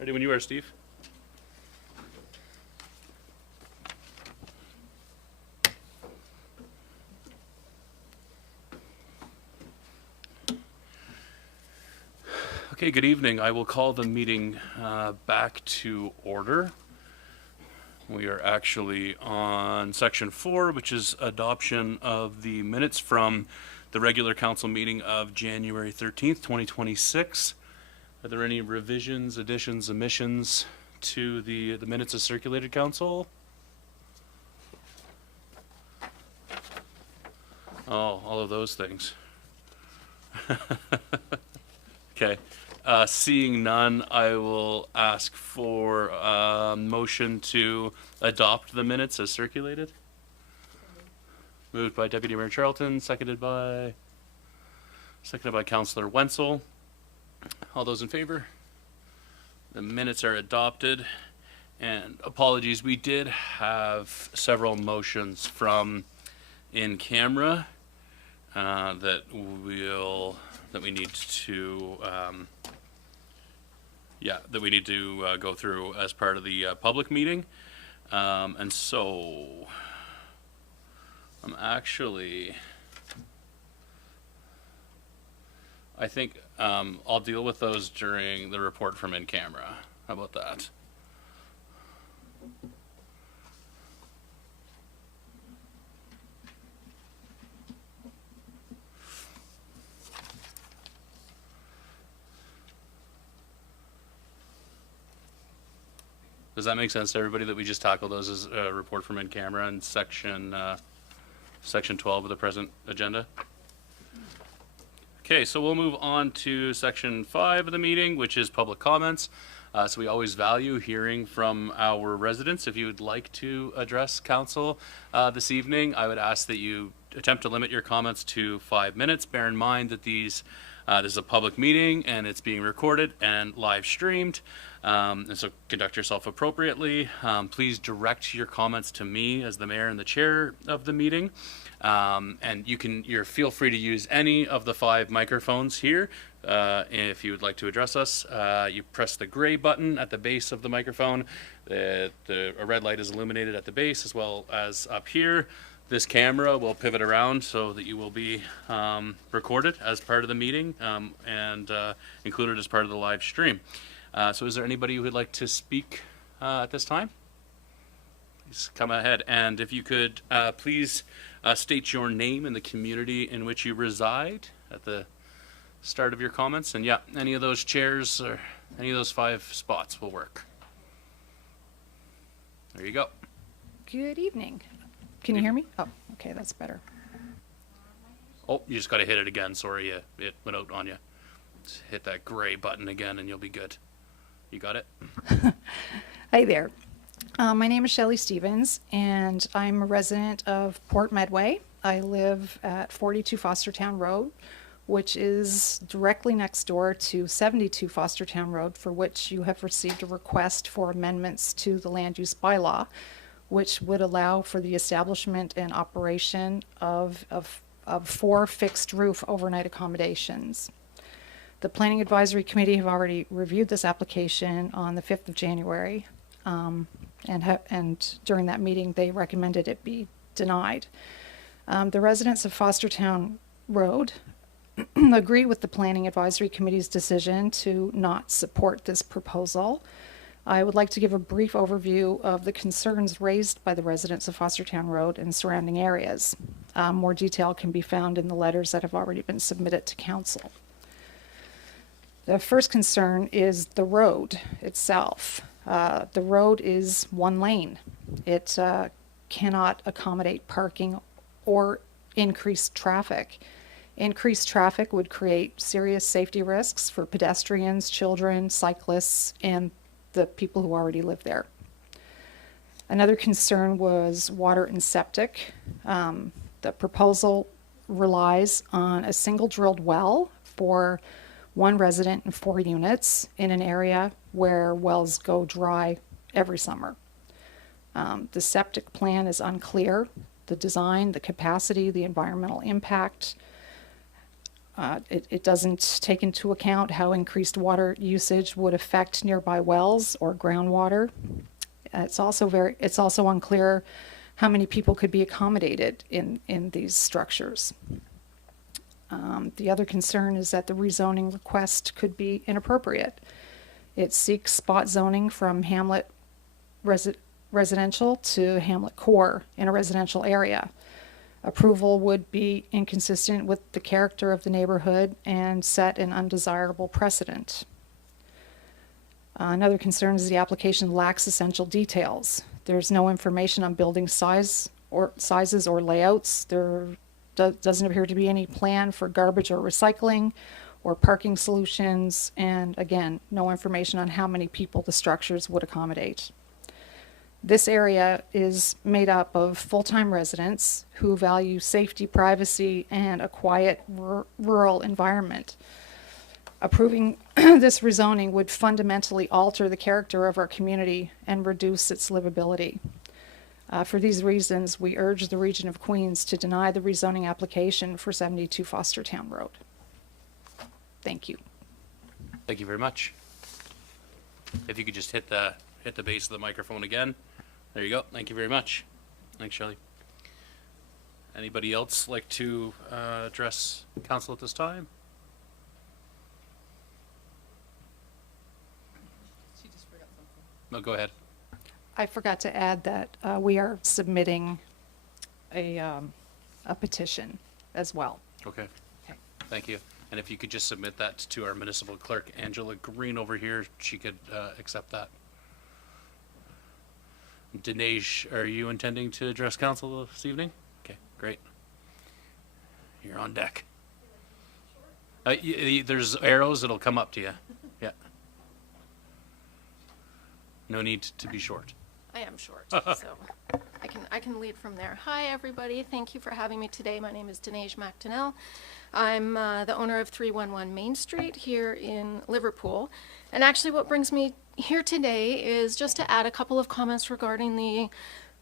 Ready when you are, Steve. Okay, good evening. I will call the meeting back to order. We are actually on section 4, which is adoption of the minutes from the regular council meeting of January 13th, 2026. Are there any revisions, additions, omissions to the minutes of circulated council? Oh, all of those things. Okay. Seeing none, I will ask for a motion to adopt the minutes as circulated. Moved by Deputy Mayor Charlton, seconded by Councillor Wenzel. All those in favor? The minutes are adopted. And apologies, we did have several motions from in camera that we need to go through as part of the public meeting, and so I think I'll deal with those during the report from in camera. How about that? Does that make sense to everybody that we just tackle those as a report from in camera in section 12 of the present agenda? Okay, so we'll move on to section 5 of the meeting, which is public comments. So we always value hearing from our residents. If you would like to address council this evening, I would ask that you attempt to limit your comments to 5 minutes. Bear in mind that this is a public meeting and it's being recorded and live streamed. And so conduct yourself appropriately. Please direct your comments to me as the mayor and the chair of the meeting. And you're feel free to use any of the 5 microphones here. If you would like to address us, you press the gray button at the base of the microphone. A red light is illuminated at the base as well as up here. This camera will pivot around so that you will be recorded as part of the meeting and included as part of the live stream. So is there anybody who would like to speak at this time? Please come ahead. And if you could please state your name and the community in which you reside at the start of your comments. And yeah, any of those chairs or any of those 5 spots will work. There you go. Good evening. Can you hear me? Oh, okay, that's better. Oh, you just got to hit it again. Sorry, it went out on you. Just hit that gray button again and you'll be good. You got it? Hi there. My name is Shelley Stevens, and I'm a resident of Port Medway. I live at 42 Fostertown Road, which is directly next door to 72 Fostertown Road, for which you have received a request for amendments to the land use bylaw, which would allow for the establishment and operation of 4 fixed roof overnight accommodations. The Planning Advisory Committee have already reviewed this application on the 5th of January, and during that meeting they recommended it be denied. The residents of Fostertown Road agree with the Planning Advisory Committee's decision to not support this proposal. I would like to give a brief overview of the concerns raised by the residents of Fostertown Road and surrounding areas. More detail can be found in the letters that have already been submitted to Council. The first concern is the road itself. The road is 1 lane. It cannot accommodate parking or increased traffic. Increased traffic would create serious safety risks for pedestrians, children, cyclists, and the people who already live there. Another concern was water and septic. The proposal relies on a single drilled well for 1 resident and 4 units in an area where wells go dry every summer. The septic plan is unclear. The design, the capacity, the environmental impact It doesn't take into account how increased water usage would affect nearby wells or groundwater. It's also unclear how many people could be accommodated in these structures. The other concern is that the rezoning request could be inappropriate. It seeks spot zoning from hamlet residential to hamlet core in a residential area. Approval would be inconsistent with the character of the neighborhood and set an undesirable precedent. Another concern is the application lacks essential details. There's no information on building sizes or layouts. There doesn't appear to be any plan for garbage or recycling or parking solutions, and again, no information on how many people the structures would accommodate. This area is made up of full-time residents who value safety, privacy, and a quiet rural environment. Approving this rezoning would fundamentally alter the character of our community and reduce its livability. For these reasons, we urge the Region of Queens to deny the rezoning application for 72 Fostertown Road. Thank you. Thank you very much. If you could just hit the base of the microphone again. There you go. Thank you very much. Thanks, Shelley. Anybody else like to address council at this time? She just forgot something. No, go ahead. I forgot to add that we are submitting a petition as well. Okay. Okay. Thank you. And if you could just submit that to our municipal clerk, Angela Green over here, she could accept that. Dinesh, are you intending to address council this evening? Okay, great. You're on deck. There's arrows, it'll come up to you. Yeah. No need to be short. I am short, so I can lead from there. Hi, everybody. Thank you for having me today. My name is Dinesh McDonnell. I'm the owner of 311 Main Street here in Liverpool. And actually what brings me here today is just to add a couple of comments regarding the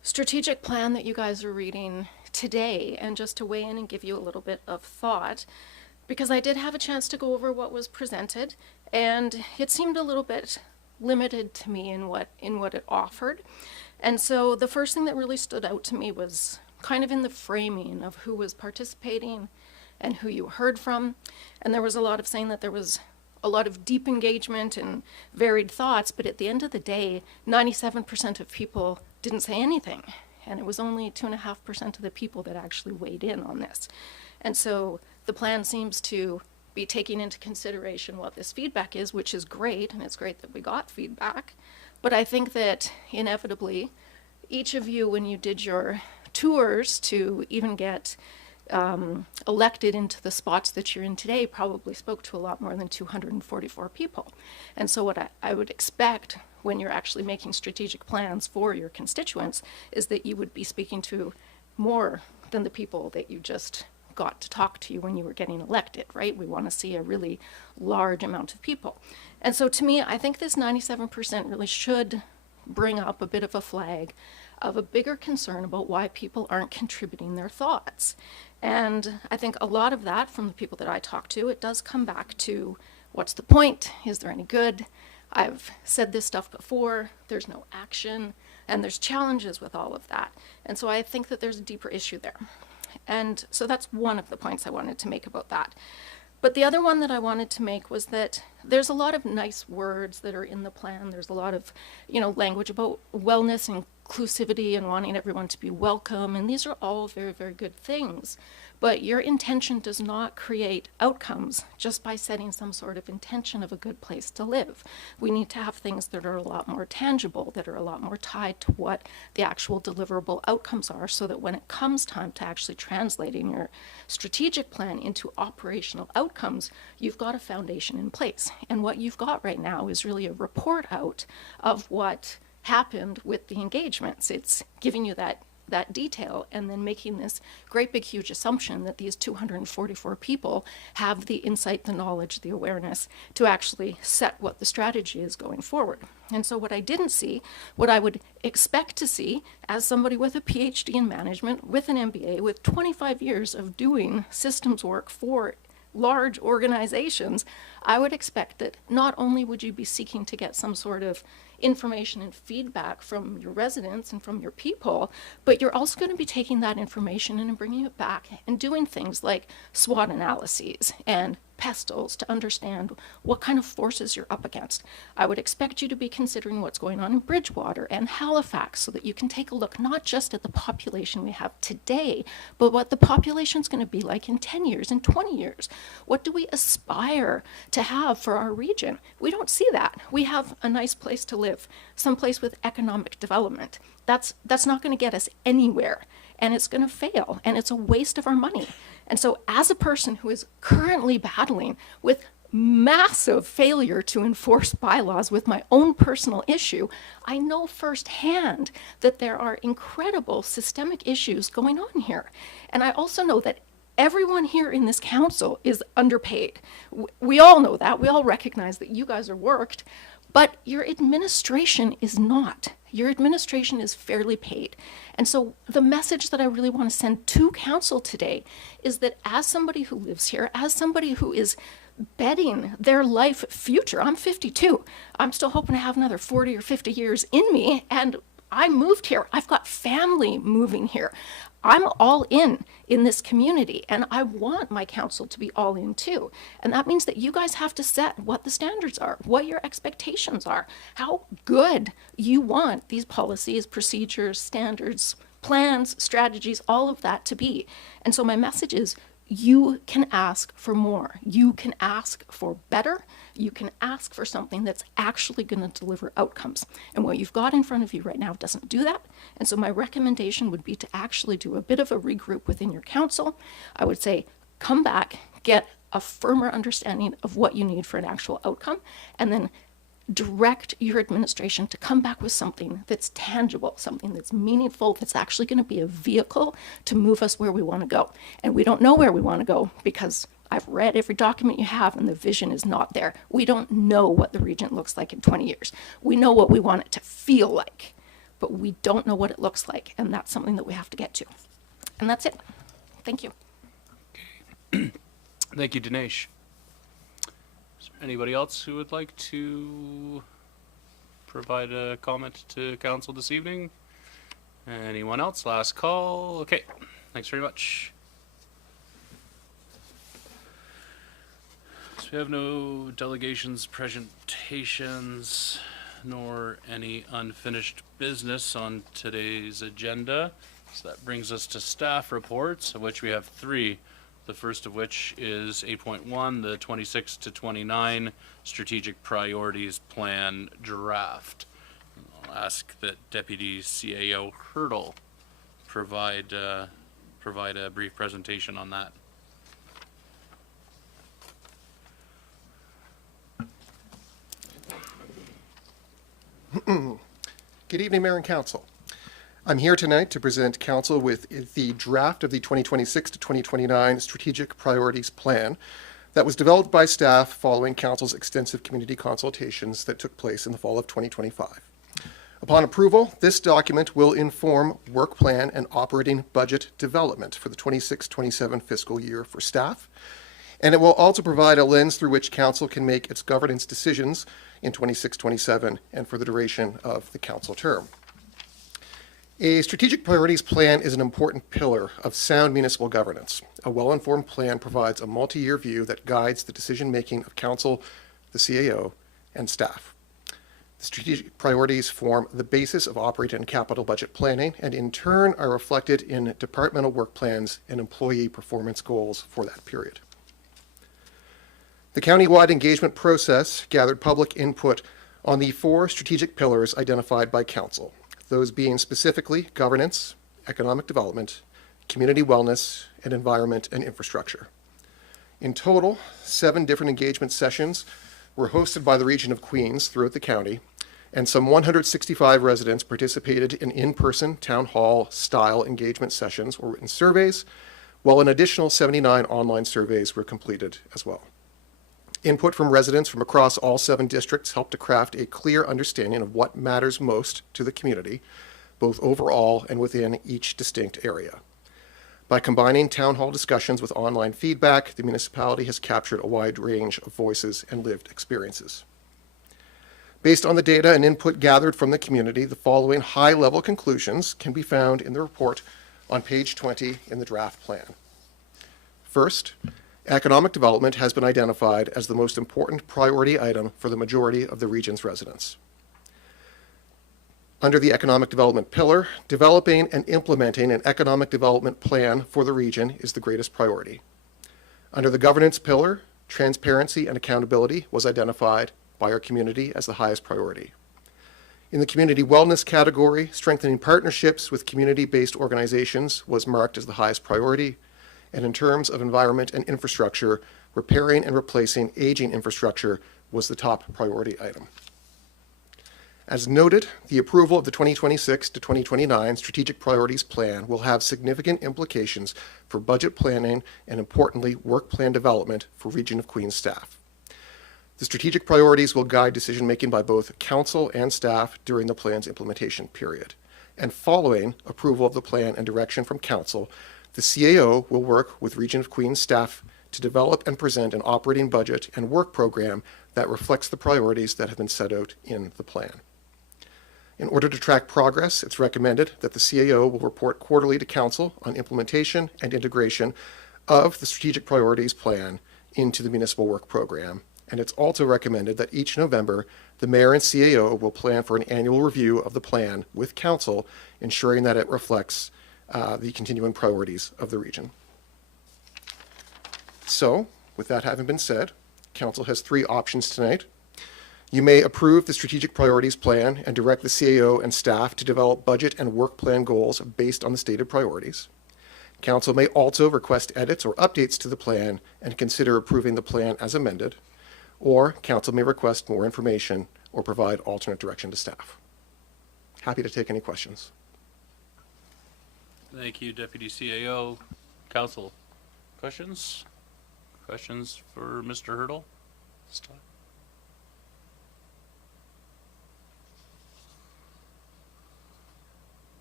strategic plan that you guys are reading today, and just to weigh in and give you a little bit of thought, because I did have a chance to go over what was presented, and it seemed a little bit limited to me in what it offered. And so the first thing that really stood out to me was kind of in the framing of who was participating and who you heard from. And there was a lot of saying that there was a lot of deep engagement and varied thoughts, but at the end of the day, 97% of people didn't say anything. And it was only 2.5% of the people that actually weighed in on this. And so the plan seems to be taking into consideration what this feedback is, which is great, and it's great that we got feedback. But I think that inevitably, each of you, when you did your tours to even get elected into the spots that you're in today, probably spoke to a lot more than 244 people. And so what I would expect when you're actually making strategic plans for your constituents is that you would be speaking to more than the people that you just got to talk to you when you were getting elected, right? We want to see a really large amount of people. And so to me, I think this 97% really should bring up a bit of a flag of a bigger concern about why people aren't contributing their thoughts. And I think a lot of that, from the people that I talk to, it does come back to, what's the point? Is there any good? I've said this stuff before, there's no action, and there's challenges with all of that. And so I think that there's a deeper issue there. And so that's one of the points I wanted to make about that. But the other one that I wanted to make was that there's a lot of nice words that are in the plan. There's a lot of, language about wellness and inclusivity and wanting everyone to be welcome. And these are all very, very good things. But your intention does not create outcomes just by setting some sort of intention of a good place to live. We need to have things that are a lot more tangible, that are a lot more tied to what the actual deliverable outcomes are, so that when it comes time to actually translating your strategic plan into operational outcomes, you've got a foundation in place. And what you've got right now is really a report out of what happened with the engagements. It's giving you that detail, and then making this great big huge assumption that these 244 people have the insight, the knowledge, the awareness to actually set what the strategy is going forward. And so what I didn't see, what I would expect to see as somebody with a PhD in management, with an MBA, with 25 years of doing systems work for large organizations, I would expect that not only would you be seeking to get some sort of information and feedback from your residents and from your people, but you're also going to be taking that information and bringing it back and doing things like SWOT analyses and pestles to understand what kind of forces you're up against. I would expect you to be considering what's going on in Bridgewater and Halifax so that you can take a look not just at the population we have today, but what the population's going to be like in 10 years, in 20 years. What do we aspire to have for our region? We don't see that. We have a nice place to live, someplace with economic development. That's not going to get us anywhere, and it's going to fail, and it's a waste of our money. And so as a person who is currently battling with massive failure to enforce bylaws with my own personal issue, I know firsthand that there are incredible systemic issues going on here. And I also know that everyone here in this council is underpaid. We all know that. We all recognize that you guys are worked, but your administration is not. Your administration is fairly paid. And so the message that I really want to send to council today is that as somebody who lives here, as somebody who is betting their life future, I'm 52. I'm still hoping to have another 40 or 50 years in me, and I moved here. I've got family moving here. I'm all in this community, and I want my council to be all in too. And that means that you guys have to set what the standards are, what your expectations are, how good you want these policies, procedures, standards, plans, strategies, all of that to be. And so my message is, you can ask for more. You can ask for better. You can ask for something that's actually going to deliver outcomes. And what you've got in front of you right now doesn't do that. And so my recommendation would be to actually do a bit of a regroup within your council. I would say, come back, get a firmer understanding of what you need for an actual outcome, and then direct your administration to come back with something that's tangible, something that's meaningful, that's actually going to be a vehicle to move us where we want to go. And we don't know where we want to go because I've read every document you have and the vision is not there. We don't know what the region looks like in 20 years. We know what we want it to feel like, but we don't know what it looks like, and that's something that we have to get to. And that's it. Thank you. Thank you, Dinesh. Is there anybody else who would like to provide a comment to council this evening? Anyone else? Last call. Okay. Thanks very much. So we have no delegations, presentations, nor any unfinished business on today's agenda. So that brings us to staff reports, of which we have 3. The first of which is 8.1, the 26 to 29 Strategic Priorities Plan Draft. I'll ask that Deputy CAO Hurdle provide a brief presentation on that. Good evening, Mayor and Council. I'm here tonight to present Council with the draft of the 2026 to 2029 Strategic Priorities Plan that was developed by staff following Council's extensive community consultations that took place in the fall of 2025. Upon approval, this document will inform work plan and operating budget development for the 26-27 fiscal year for staff, and it will also provide a lens through which Council can make its governance decisions in 26-27 and for the duration of the Council term. A strategic priorities plan is an important pillar of sound municipal governance. A well-informed plan provides a multi-year view that guides the decision-making of council, the CAO, and staff. The strategic priorities form the basis of operating and capital budget planning, and in turn are reflected in departmental work plans and employee performance goals for that period. The county-wide engagement process gathered public input on the 4 strategic pillars identified by council. Those being specifically governance, economic development, community wellness, and environment and infrastructure. In total, 7 different engagement sessions were hosted by the region of Queens throughout the county, and some 165 residents participated in in-person town hall style engagement sessions or written surveys, while an additional 79 online surveys were completed as well. Input from residents from across all 7 districts helped to craft a clear understanding of what matters most to the community, both overall and within each distinct area. By combining town hall discussions with online feedback, the municipality has captured a wide range of voices and lived experiences. Based on the data and input gathered from the community, the following high-level conclusions can be found in the report on page 20 in the draft plan. First, economic development has been identified as the most important priority item for the majority of the region's residents. Under the economic development pillar, developing and implementing an economic development plan for the region is the greatest priority. Under the governance pillar, transparency and accountability was identified by our community as the highest priority. In the community wellness category, strengthening partnerships with community-based organizations was marked as the highest priority. And in terms of environment and infrastructure, repairing and replacing aging infrastructure was the top priority item. As noted, the approval of the 2026 to 2029 Strategic Priorities Plan will have significant implications for budget planning and, importantly, work plan development for Region of Queens staff. The strategic priorities will guide decision-making by both council and staff during the plan's implementation period. And following approval of the plan and direction from council, the CAO will work with Region of Queens staff to develop and present an operating budget and work program that reflects the priorities that have been set out in the plan. In order to track progress, it's recommended that the CAO will report quarterly to Council on implementation and integration of the Strategic Priorities Plan into the Municipal Work Program. And it's also recommended that each November, the Mayor and CAO will plan for an annual review of the plan with Council, ensuring that it reflects the continuing priorities of the region. So, with that having been said, Council has three options tonight. You may approve the Strategic Priorities Plan and direct the CAO and staff to develop budget and work plan goals based on the stated priorities. Council may also request edits or updates to the plan and consider approving the plan as amended, or Council may request more information or provide alternate direction to staff. Happy to take any questions. Thank you, Deputy CAO. Council, questions? Questions for Mr. Hurdle?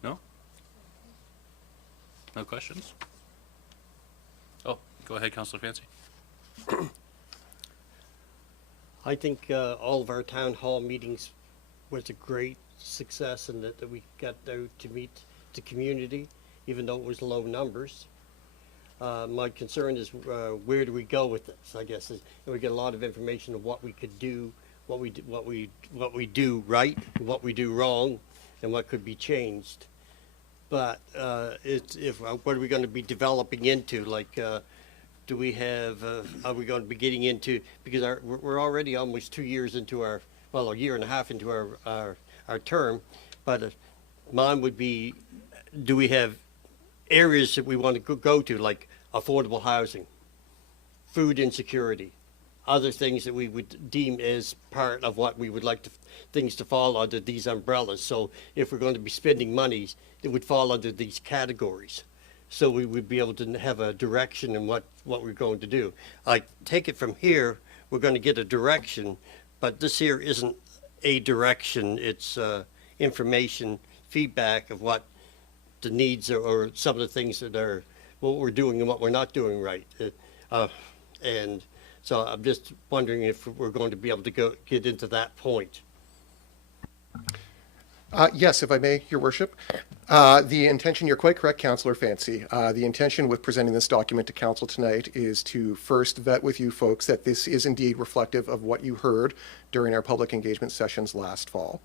No? No questions? Oh, go ahead, Councilor Fancy. I think all of our town hall meetings was a great success, and that we got out to meet the community, even though it was low numbers. My concern is where do we go with this? I guess we get a lot of information of what we could do, what we do right, what we do wrong, and what could be changed. But what are we going to be developing into? Like, do we have? Are we going to be getting into? Because we're already almost 2 years into a year and a half into our term. But mine would be, do we have areas that we want to go to, like affordable housing, food insecurity, other things that we would deem as part of what we would like things to fall under these umbrellas. So if we're going to be spending money, it would fall under these categories. So we would be able to have a direction in what we're going to do. I take it from here, we're going to get a direction, but this here isn't a direction. It's information, feedback of what the needs are, or some of the things that are what we're doing and what we're not doing right. And so I'm just wondering if we're going to be able to get into that point. Yes, if I may, Your Worship. The intention, you're quite correct, Councillor Fancy. The intention with presenting this document to Council tonight is to first vet with you folks that this is indeed reflective of what you heard during our public engagement sessions last fall.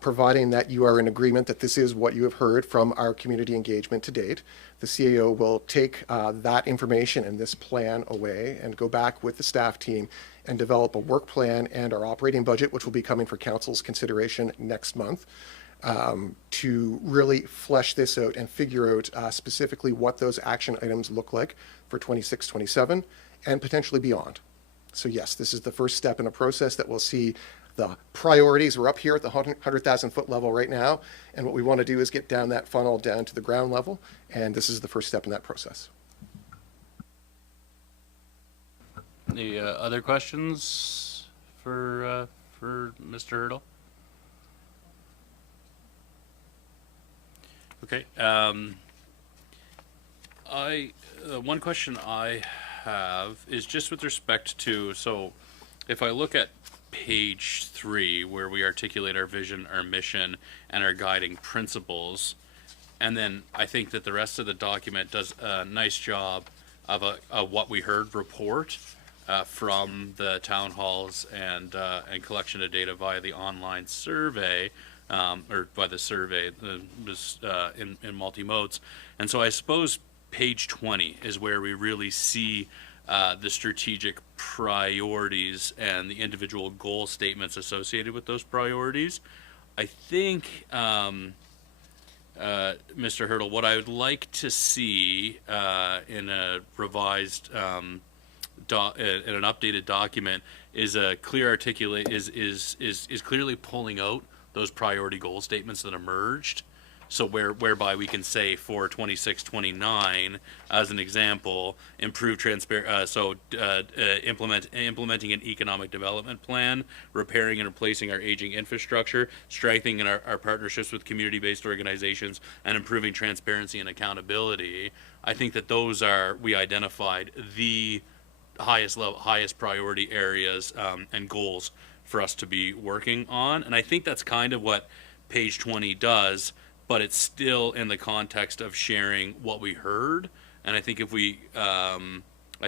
Providing that you are in agreement that this is what you have heard from our community engagement to date, the CAO will take that information and this plan away and go back with the staff team and develop a work plan and our operating budget, which will be coming for Council's consideration next month, to really flesh this out and figure out specifically what those action items look like for 26-27 and potentially beyond. So yes, this is the first step in a process that will see the priorities. We're up here at the 100,000 foot level right now, and what we want to do is get down that funnel down to the ground level, and this is the first step in that process. Any other questions for Mr. Hurdle? One question I have is just with respect to, so if I look at page 3, where we articulate our vision, our mission, and our guiding principles, and then I think that the rest of the document does a nice job of a what we heard report from the town halls and collection of data via the online survey, or by the survey in multi-modes. And so I suppose page 20 is where we really see the strategic priorities and the individual goal statements associated with those priorities. I think, Mr. Hurdle, what I would like to see in a revised, in an updated document is a clear is clearly pulling out those priority goal statements that emerged. So whereby we can say for 26-29, as an example, improve implementing an economic development plan, repairing and replacing our aging infrastructure, strengthening our partnerships with community-based organizations, and improving transparency and accountability. I think that those we identified the highest priority areas and goals for us to be working on. And I think that's kind of what page 20 does, but it's still in the context of sharing what we heard. And I think if we, I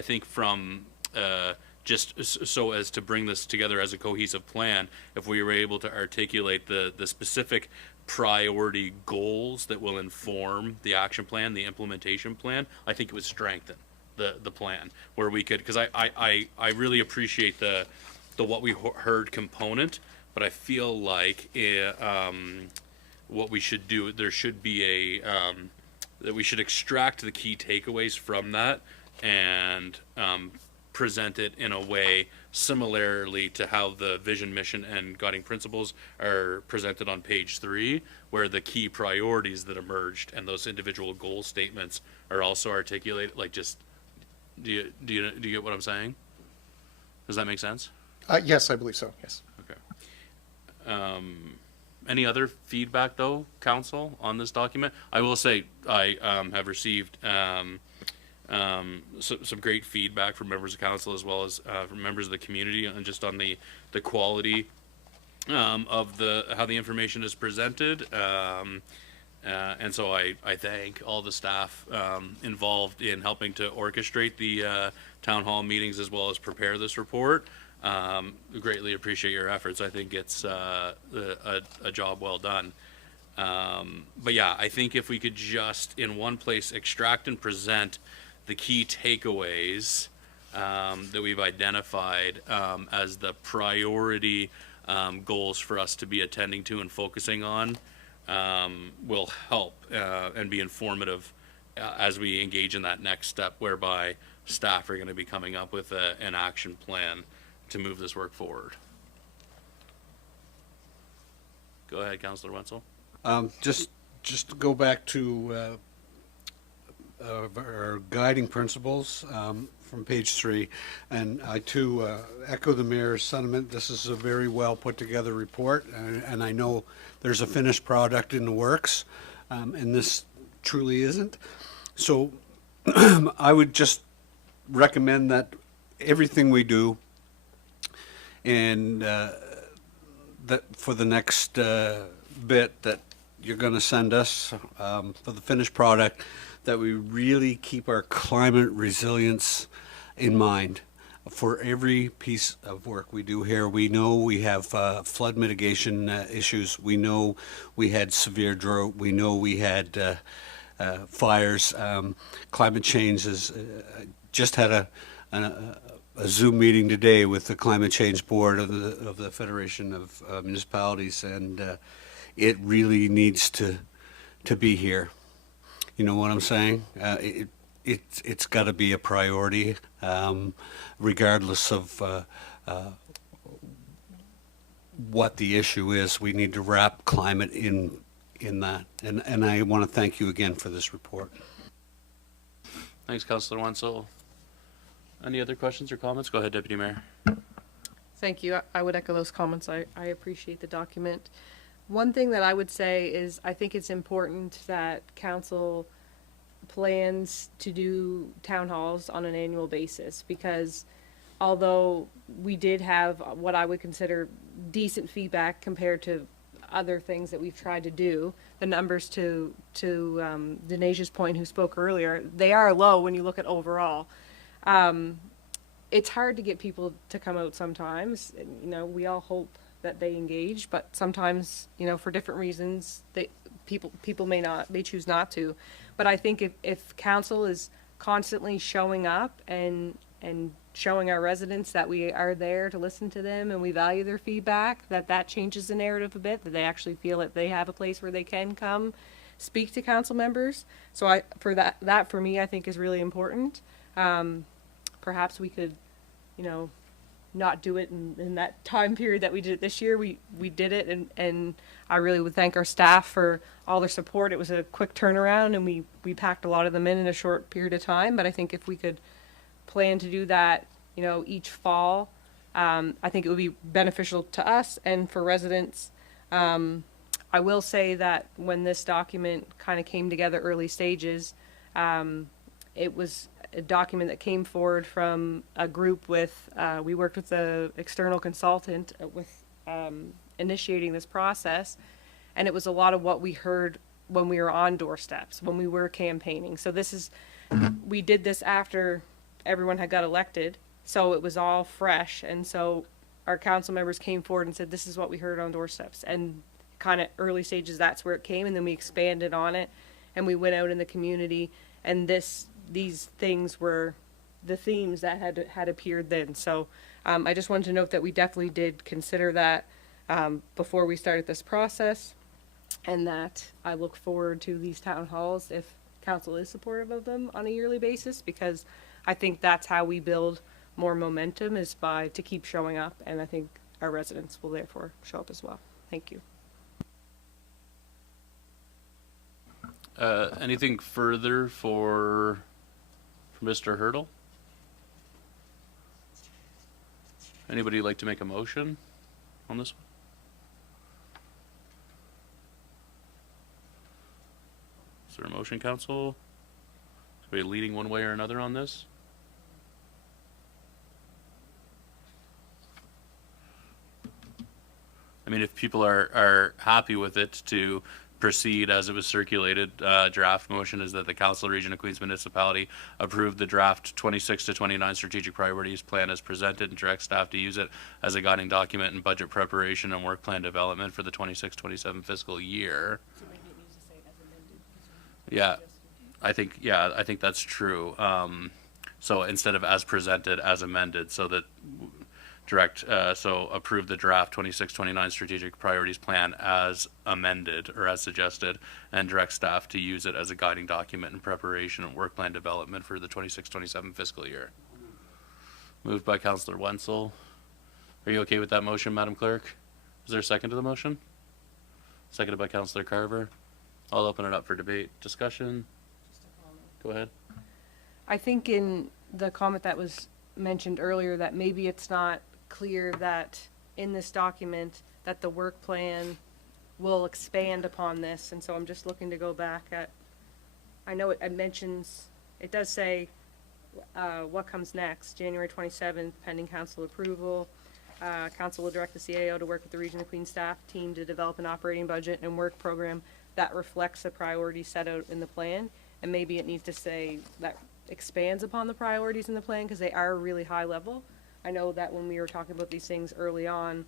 think from just so as to bring this together as a cohesive plan, if we were able to articulate the specific priority goals that will inform the action plan, the implementation plan, I think it would strengthen the plan, where we could, because I really appreciate the what we heard component, but I feel like what we should do, there should be that we should extract the key takeaways from that and present it in a way similarly to how the vision, mission, and guiding principles are presented on page 3, where the key priorities that emerged and those individual goal statements are also articulated. Like, just do you get what I'm saying? Does that make sense? Yes, I believe so, yes. Okay. Any other feedback, though, council, on this document? I will say I have received some great feedback from members of council, as well as from members of the community, and just on the quality of how the information is presented. And so I thank all the staff involved in helping to orchestrate the town hall meetings, as well as prepare this report. Greatly appreciate your efforts. I think it's a job well done. But yeah, I think if we could just in one place extract and present the key takeaways that we've identified as the priority goals for us to be attending to and focusing on, will help and be informative as we engage in that next step, whereby staff are going to be coming up with an action plan to move this work forward. Go ahead, Councillor Wenzel. Just to go back to our guiding principles from page 3, and I too echo the mayor's sentiment. This is a very well put together report, and I know there's a finished product in the works, and this truly isn't. So I would just recommend that everything we do, and that for the next bit that you're going to send us for the finished product, that we really keep our climate resilience in mind for every piece of work we do here. We know we have flood mitigation issues. We know we had severe drought. We know we had fires. Climate change is just had a Zoom meeting today with the Climate Change Board of the Federation of Municipalities, and it really needs to be here. You know what I'm saying? It's got to be a priority, regardless of what the issue is. We need to wrap climate in that, and I want to thank you again for this report. Thanks, Councillor Wenzel. Any other questions or comments? Go ahead, Deputy Mayor. Thank you. I would echo those comments. I appreciate the document. One thing that I would say is I think it's important that council plans to do town halls on an annual basis, because although we did have what I would consider decent feedback compared to other things that we've tried to do, the numbers to Dinesh's point, who spoke earlier, they are low when you look at overall. It's hard to get people to come out sometimes. You know, we all hope that they engage, but sometimes, you know, for different reasons, people may choose not to. But I think if council is constantly showing up and showing our residents that we are there to listen to them and we value their feedback, that changes the narrative a bit, that they actually feel that they have a place where they can come speak to council members. So that for me, I think is really important. Perhaps we could, you know, not do it in that time period that we did it this year. We did it, and I really would thank our staff for all their support. It was a quick turnaround, and we packed a lot of them in a short period of time. But I think if we could plan to do that, you know, each fall, I think it would be beneficial to us and for residents. I will say that when this document kind of came together early stages, it was a document that came forward from a group with, we worked with the external consultant with initiating this process, and it was a lot of what we heard when we were on doorsteps, when we were campaigning. So we did this after everyone had got elected, so it was all fresh, and so our council members came forward and said, this is what we heard on doorsteps, and kind of early stages, that's where it came, and then we expanded on it, and we went out in the community, and these things were the themes that had appeared then. So I just wanted to note that we definitely did consider that before we started this process, and that I look forward to these town halls if council is supportive of them on a yearly basis, because I think that's how we build more momentum, is to keep showing up, and I think our residents will therefore show up as well. Thank you. Anything further for Mr. Hurdle? Anybody like to make a motion on this one? Is there a motion, council? Are we leading one way or another on this? I mean, if people are happy with it to proceed as it was circulated, draft motion is that the Council Region of Queens Municipality approve the draft 26 to 29 strategic priorities plan as presented and direct staff to use it as a guiding document in budget preparation and work plan development for the 26-27 fiscal year. So maybe it needs to say as amended. Yeah, I think that's true. So instead of as presented, as amended, so that so approve the draft 26-29 strategic priorities plan as amended or as suggested, and direct staff to use it as a guiding document in preparation and work plan development for the 26-27 fiscal year. Moved by Councillor Wenzel. Are you okay with that motion, Madam Clerk? Is there a second to the motion? Seconded by Councillor Carver. I'll open it up for debate, discussion. Go ahead. I think in the comment that was mentioned earlier that maybe it's not clear that in this document that the work plan will expand upon this, and so I'm just looking to go back at, I know it mentions, it does say what comes next, January 27th, pending council approval. Council will direct the CAO to work with the Region of Queens staff team to develop an operating budget and work program that reflects the priorities set out in the plan, and maybe it needs to say that expands upon the priorities in the plan, because they are really high level. I know that when we were talking about these things early on,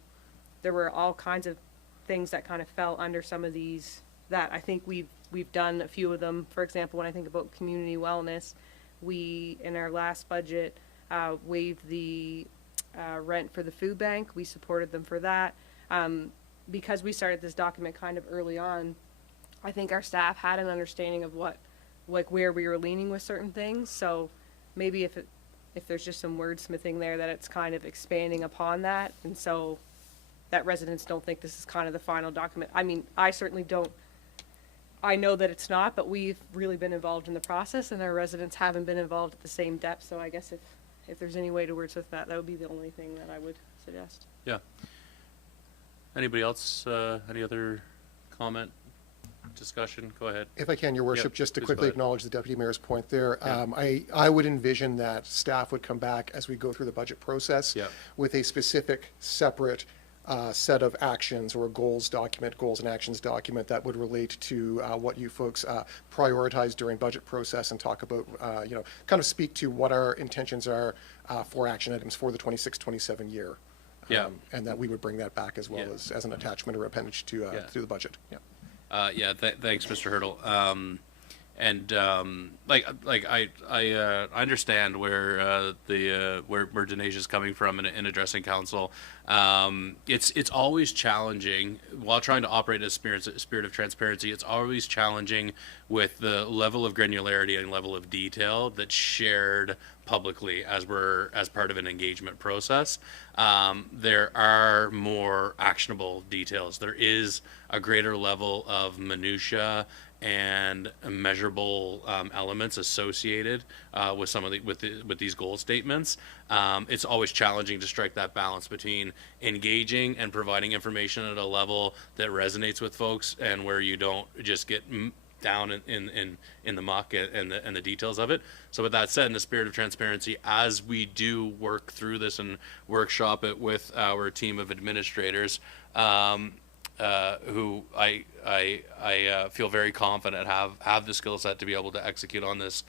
there were all kinds of things that kind of fell under some of these that I think we've done a few of them. For example, when I think about community wellness, we, in our last budget, waived the rent for the food bank. We supported them for that. Because we started this document kind of early on, I think our staff had an understanding of where we were leaning with certain things. So maybe if there's just some wordsmithing there, that it's kind of expanding upon that, and so that residents don't think this is kind of the final document. I mean, I certainly don't. I know that it's not, but we've really been involved in the process, and our residents haven't been involved at the same depth. So I guess if there's any way to wordsmith that, that would be the only thing that I would suggest. Yeah. Anybody else? Any other comment? discussion? Go ahead. If I can, Your Worship, Yep, just to please go quickly ahead. acknowledge the Deputy Mayor's point there. Yeah. I would envision that staff would come back as we go through the budget process Yeah. with a specific, separate set of actions or a goals document, goals and actions document that would relate to what you folks prioritize during budget process and talk about, kind of speak to what our intentions are for action items for the 26-27 year. Yeah. And that we would bring that back as well Yeah. as an attachment or appendage to Yeah. the budget. Yeah. Thanks, Mr. Hurdle. I understand where where Dinesh is coming from in addressing council. It's always challenging while trying to operate in a spirit of transparency. It's always challenging with the level of granularity and level of detail that's shared publicly as part of an engagement process. There are more actionable details. There is a greater level of minutia and measurable elements associated with some of with these goal statements. It's always challenging to strike that balance between engaging and providing information at a level that resonates with folks, and where you don't just get down in the muck and the details of it. So with that said, in the spirit of transparency, as we do work through this and workshop it with our team of administrators, who I feel very confident have the skill set to be able to execute on this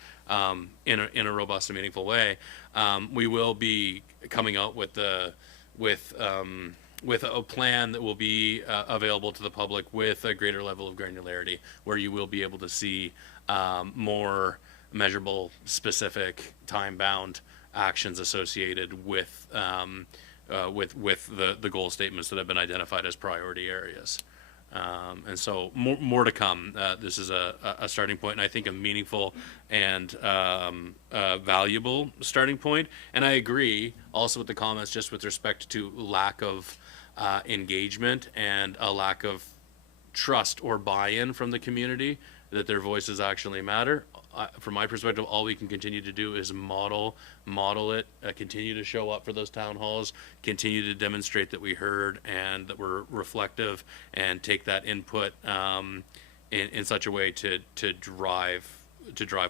in a robust and meaningful way. We will be coming out with a plan that will be available to the public with a greater level of granularity, where you will be able to see more measurable, specific, time-bound actions associated with the goal statements that have been identified as priority areas. And so more to come. This is a starting point, and I think a meaningful and valuable starting point. And I agree also with the comments just with respect to lack of engagement and a lack of trust or buy-in from the community that their voices actually matter. From my perspective, all we can continue to do is model it, continue to show up for those town halls, continue to demonstrate that we heard and that we're reflective, and take that input in such a way to drive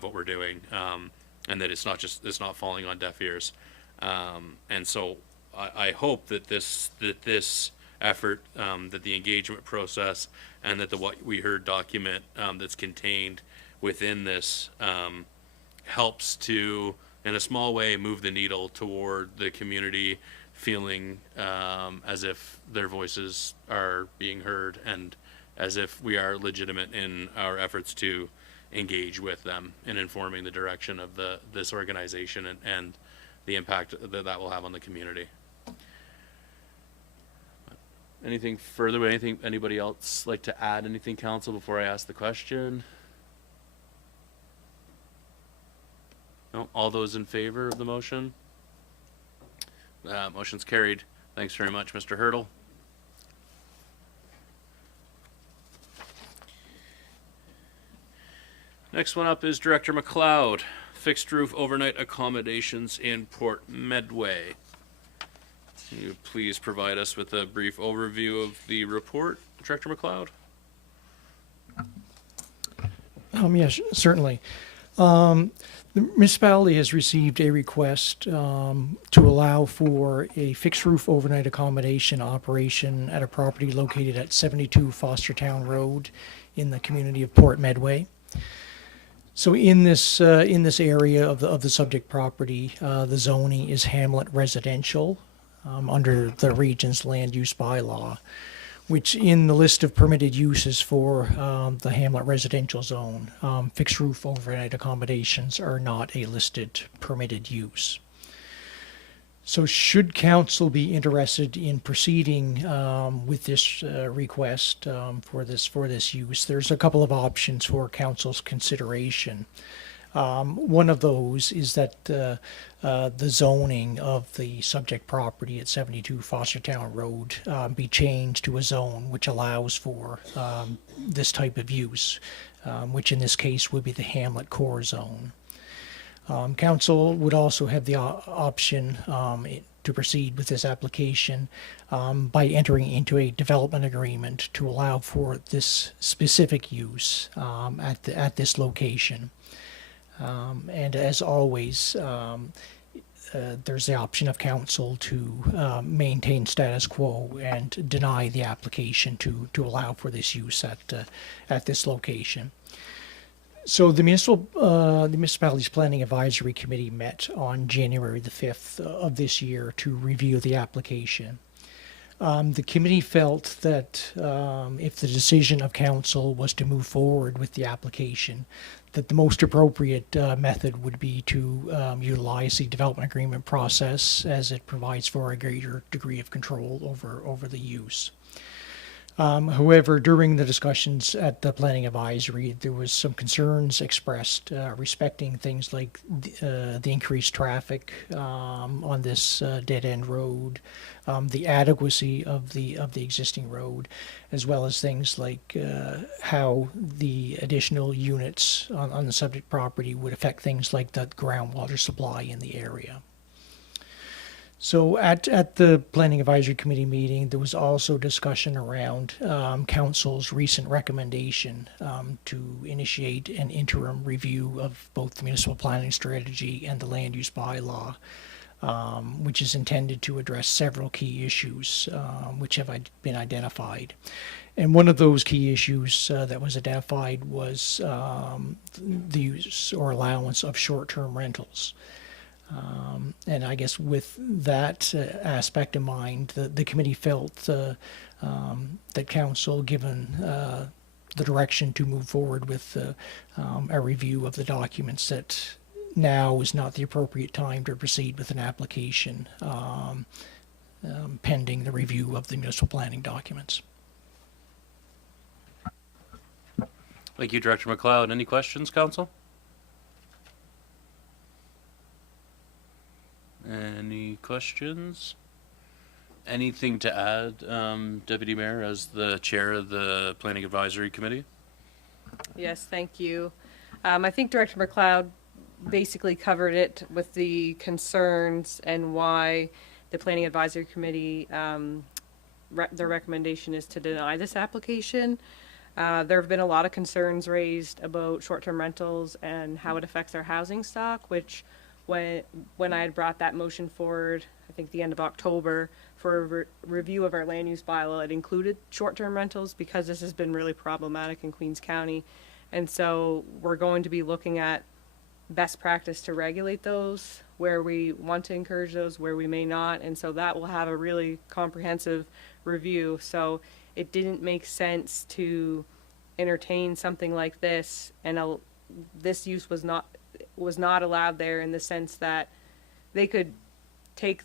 what we're doing, and that it's not falling on deaf ears. And so I hope that this effort, that the engagement process, and that the What We Heard document that's contained within this helps to, in a small way, move the needle toward the community feeling as if their voices are being heard, and as if we are legitimate in our efforts to engage with them in informing the direction of this organization and the impact that will have on the community. Anything further? Anybody else like to add anything, council, before I ask the question? No? All those in favor of the motion? Motion's carried. Thanks very much, Mr. Hurdle. Next one up is Director McLeod. Fixed roof overnight accommodations in Port Medway. Can you please provide us with a brief overview of the report, Director McLeod? Yes, certainly. The municipality has received a request to allow for a fixed roof overnight accommodation operation at a property located at 72 Fostertown Road in the community of Port Medway. So in this area of the subject property, the zoning is hamlet residential under the region's land use bylaw, which in the list of permitted uses for the hamlet residential zone, fixed roof overnight accommodations are not a listed permitted use. So should council be interested in proceeding with this request for this use, there's a couple of options for council's consideration. One of those is that the zoning of the subject property at 72 Fostertown Road be changed to a zone which allows for this type of use, which in this case would be the hamlet core zone. Council would also have the option to proceed with this application by entering into a development agreement to allow for this specific use at this location. And as always, there's the option of council to maintain status quo and deny the application to allow for this use at this location. So the municipality's planning advisory committee met on January the 5th of this year to review the application. The committee felt that if the decision of council was to move forward with the application, that the most appropriate method would be to utilize the development agreement process, as it provides for a greater degree of control over the use. However, during the discussions at the planning advisory, there was some concerns expressed respecting things like the increased traffic on this dead-end road, the adequacy of the existing road, as well as things like how the additional units on the subject property would affect things like the groundwater supply in the area. So at the Planning Advisory Committee meeting, there was also discussion around Council's recent recommendation to initiate an interim review of both the municipal planning strategy and the land use bylaw, which is intended to address several key issues which have been identified. And one of those key issues that was identified was the use or allowance of short-term rentals. And I guess with that aspect in mind, the committee felt that council, given the direction to move forward with a review of the documents, that now is not the appropriate time to proceed with an application pending the review of the municipal planning documents. Thank you, Director McLeod. Any questions, council? Any questions? Anything to add, Deputy Mayor, as the chair of the Planning Advisory Committee? Yes, thank you. I think Director McLeod basically covered it with the concerns and why the Planning Advisory Committee, their recommendation is to deny this application. There have been a lot of concerns raised about short-term rentals and how it affects our housing stock, which when I had brought that motion forward, I think the end of October, for a review of our land use bylaw, it included short-term rentals because this has been really problematic in Queens County. And so we're going to be looking at best practice to regulate those, where we want to encourage those, where we may not. And so that will have a really comprehensive review. So it didn't make sense to entertain something like this, and this use was not allowed there, in the sense that they could take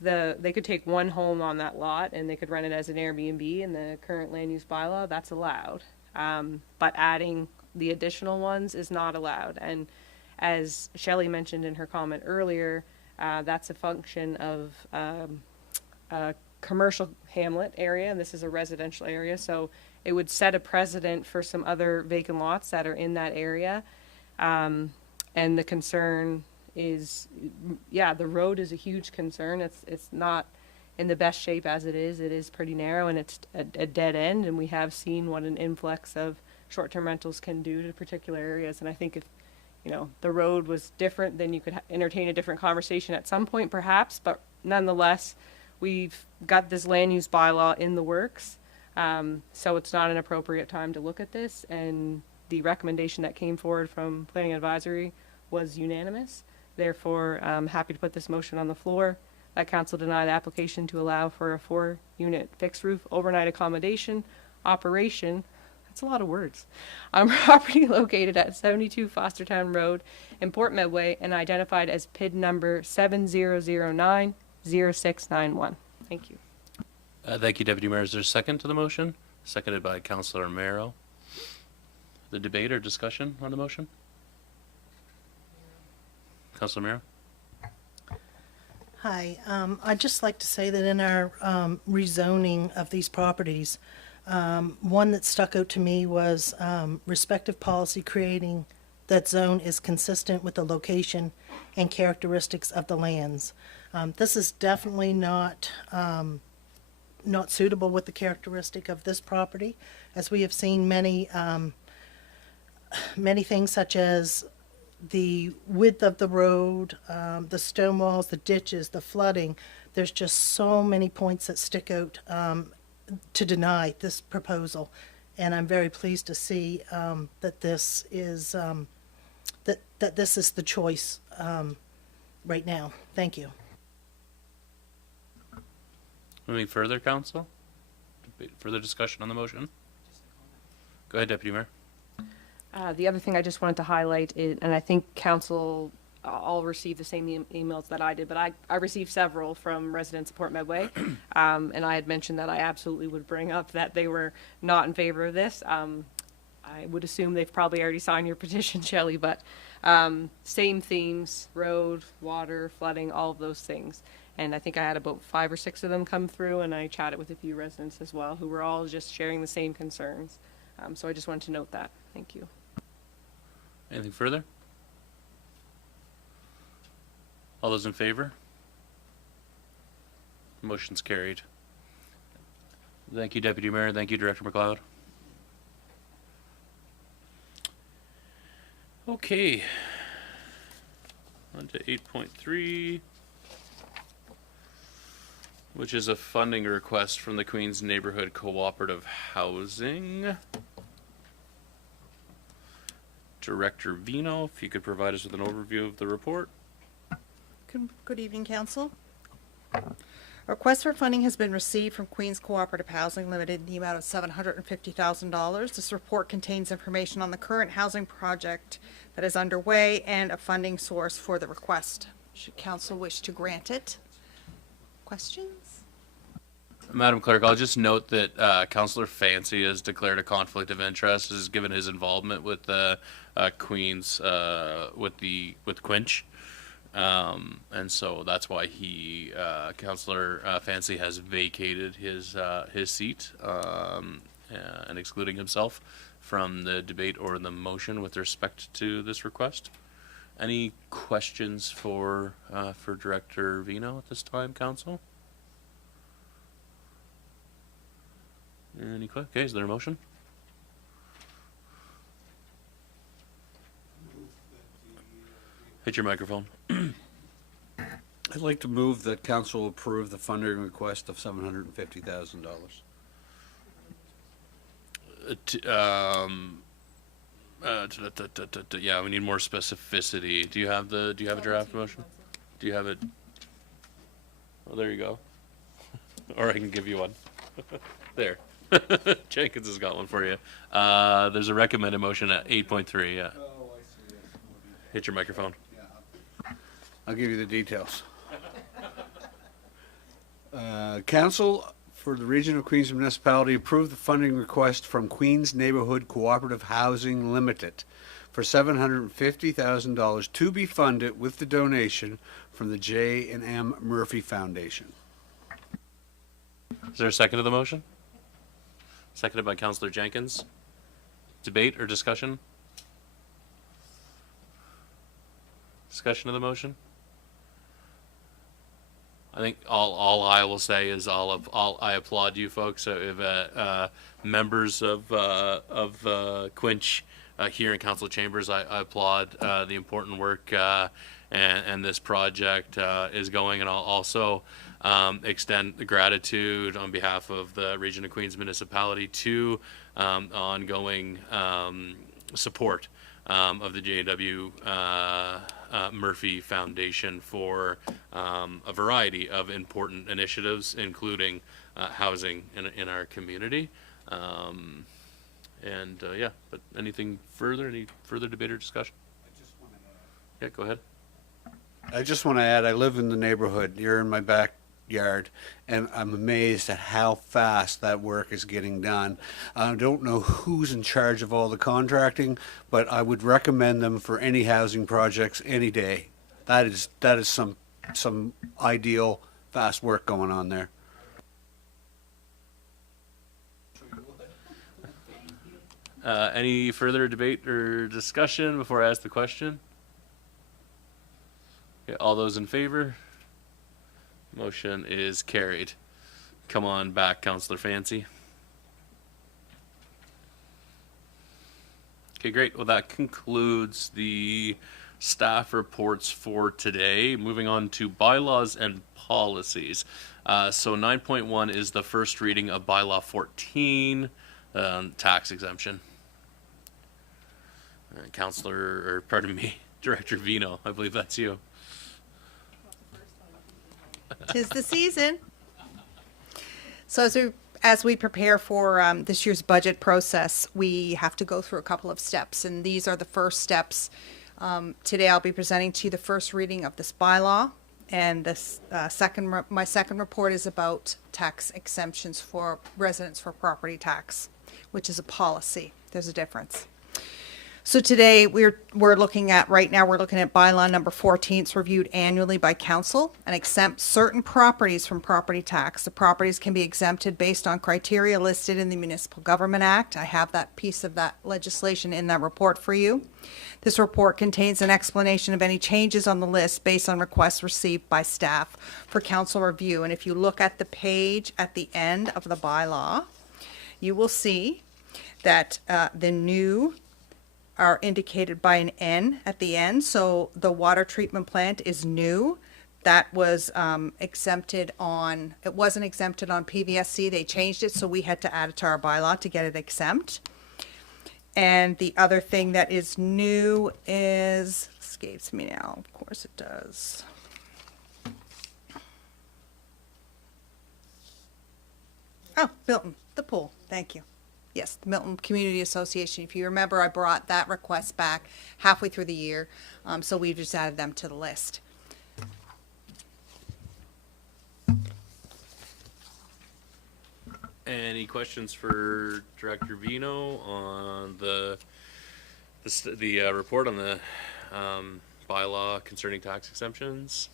one home on that lot and they could rent it as an Airbnb. In the current land use bylaw, that's allowed, but adding the additional ones is not allowed. And as Shelley mentioned in her comment earlier, that's a function of a commercial hamlet area, and this is a residential area, so it would set a precedent for some other vacant lots that are in that area. And the concern is, yeah, the road is a huge concern. It's not in the best shape as it is. It is pretty narrow, and it's a dead end, and we have seen what an influx of short-term rentals can do to particular areas. And I think if, the road was different, then you could entertain a different conversation at some point, perhaps. But nonetheless, we've got this land use bylaw in the works, so it's not an appropriate time to look at this. And the recommendation that came forward from Planning Advisory was unanimous. Therefore, I'm happy to put this motion on the floor that council deny the application to allow for a 4-unit fixed roof overnight accommodation operation. That's a lot of words. On property located at 72 Fostertown Road in Port Medway and identified as PID number 70090691. Thank you. Thank you, Deputy Mayor. Is there a second to the motion? Seconded by Councillor Merrow. The debate or discussion on the motion? Councillor Merrow? Hi, I'd just like to say that in our rezoning of these properties, one that stuck out to me was respective policy creating that zone is consistent with the location and characteristics of the lands. This is definitely not suitable with the characteristic of this property, as we have seen many things such as the width of the road, the stone walls, the ditches, the flooding. There's just so many points that stick out to deny this proposal. And I'm very pleased to see that this is that this is the choice right now. Thank you. Any further, council? Further discussion on the motion? Go ahead, Deputy Mayor. The other thing I just wanted to highlight is, and I think council all received the same emails that I did, but I received several from residents of Port Medway, and I had mentioned that I absolutely would bring up that they were not in favor of this. I would assume they've probably already signed your petition, Shelley, but same themes: road, water, flooding, all of those things. And I think I had about 5 or 6 of them come through, and I chatted with a few residents as well who were all just sharing the same concerns. So I just wanted to note that. Thank you. Anything further? All those in favor? Motion's carried. Thank you, Deputy Mayor. Thank you, Director McLeod. Okay. On to 8.3, which is a funding request from the Queens Neighborhood Cooperative Housing. Director Vino, if you could provide us with an overview of the report. Good evening, Council. A request for funding has been received from Queens Cooperative Housing Limited in the amount of $750,000. This report contains information on the current housing project that is underway and a funding source for the request. Should Council wish to grant it? Questions? Madam Clerk, I'll just note that Councillor Fancy has declared a conflict of interest, has given his involvement with the Queens with Quinch, and so that's why Councillor Fancy has vacated his seat and excluding himself from the debate or the motion with respect to this request. Any questions for Director Vino at this time, Council? Okay, is there a motion? Hit your microphone. I'd like to move that council approve the funding request of $750,000. Yeah, we need more specificity. Do you have a draft motion? Do you have it? Oh, there you go. Or I can give you one. There. Jenkins has got one for you. There's a recommended motion at 8.3. Yeah. Hit your microphone. I'll give you the details. Council for the Region of Queens Municipality approved the funding request from Queens Neighborhood Cooperative Housing Limited for $750,000 to be funded with the donation from the J&M Murphy Foundation. Is there a second to the motion? Seconded by Councillor Jenkins. Debate or discussion? Discussion of the motion? I think all I will say is I applaud you folks. If members of Quinch here in council chambers, I applaud the important work and this project is going, and I'll also extend the gratitude on behalf of the Region of Queens Municipality to ongoing support of the J&W Murphy Foundation for a variety of important initiatives, including housing in our community. Yeah, but any further debate or discussion? Yeah, go ahead. I just want to add, I live in the neighborhood. You're in my backyard, and I'm amazed at how fast that work is getting done. I don't know who's in charge of all the contracting, but I would recommend them for any housing projects any day. That is some ideal fast work going on there. Any further debate or discussion before I ask the question? Okay, all those in favor? Motion is carried. Come on back, Councillor Fancy. Okay, great. Well, that concludes the staff reports for today. Moving on to bylaws and policies. So 9.1 is the first reading of bylaw 14, tax exemption. Councillor, or pardon me, Director Vino, I believe that's you. 'Tis the season. So as we prepare for this year's budget process, we have to go through a couple of steps, and these are the first steps. Today I'll be presenting to you the first reading of this bylaw, and this my second report is about tax exemptions for residents for property tax, which is a policy. There's a difference. So today we're looking at bylaw number 14. It's reviewed annually by council and exempt certain properties from property tax. The properties can be exempted based on criteria listed in the Municipal Government Act. I have that piece of that legislation in that report for you. This report contains an explanation of any changes on the list based on requests received by staff for council review. And if you look at the page at the end of the bylaw, you will see that the new are indicated by an N at the end. So the water treatment plant is new. That was exempted on, it wasn't exempted on PVSC. They changed it, so we had to add it to our bylaw to get it exempt. And the other thing that is new is, escapes me now, of course it does. Oh, Milton, the pool, thank you. Yes, the Milton Community Association. If you remember, I brought that request back halfway through the year, so we've just added them to the list. Any questions for Director Vino on the report on the bylaw concerning tax exemptions?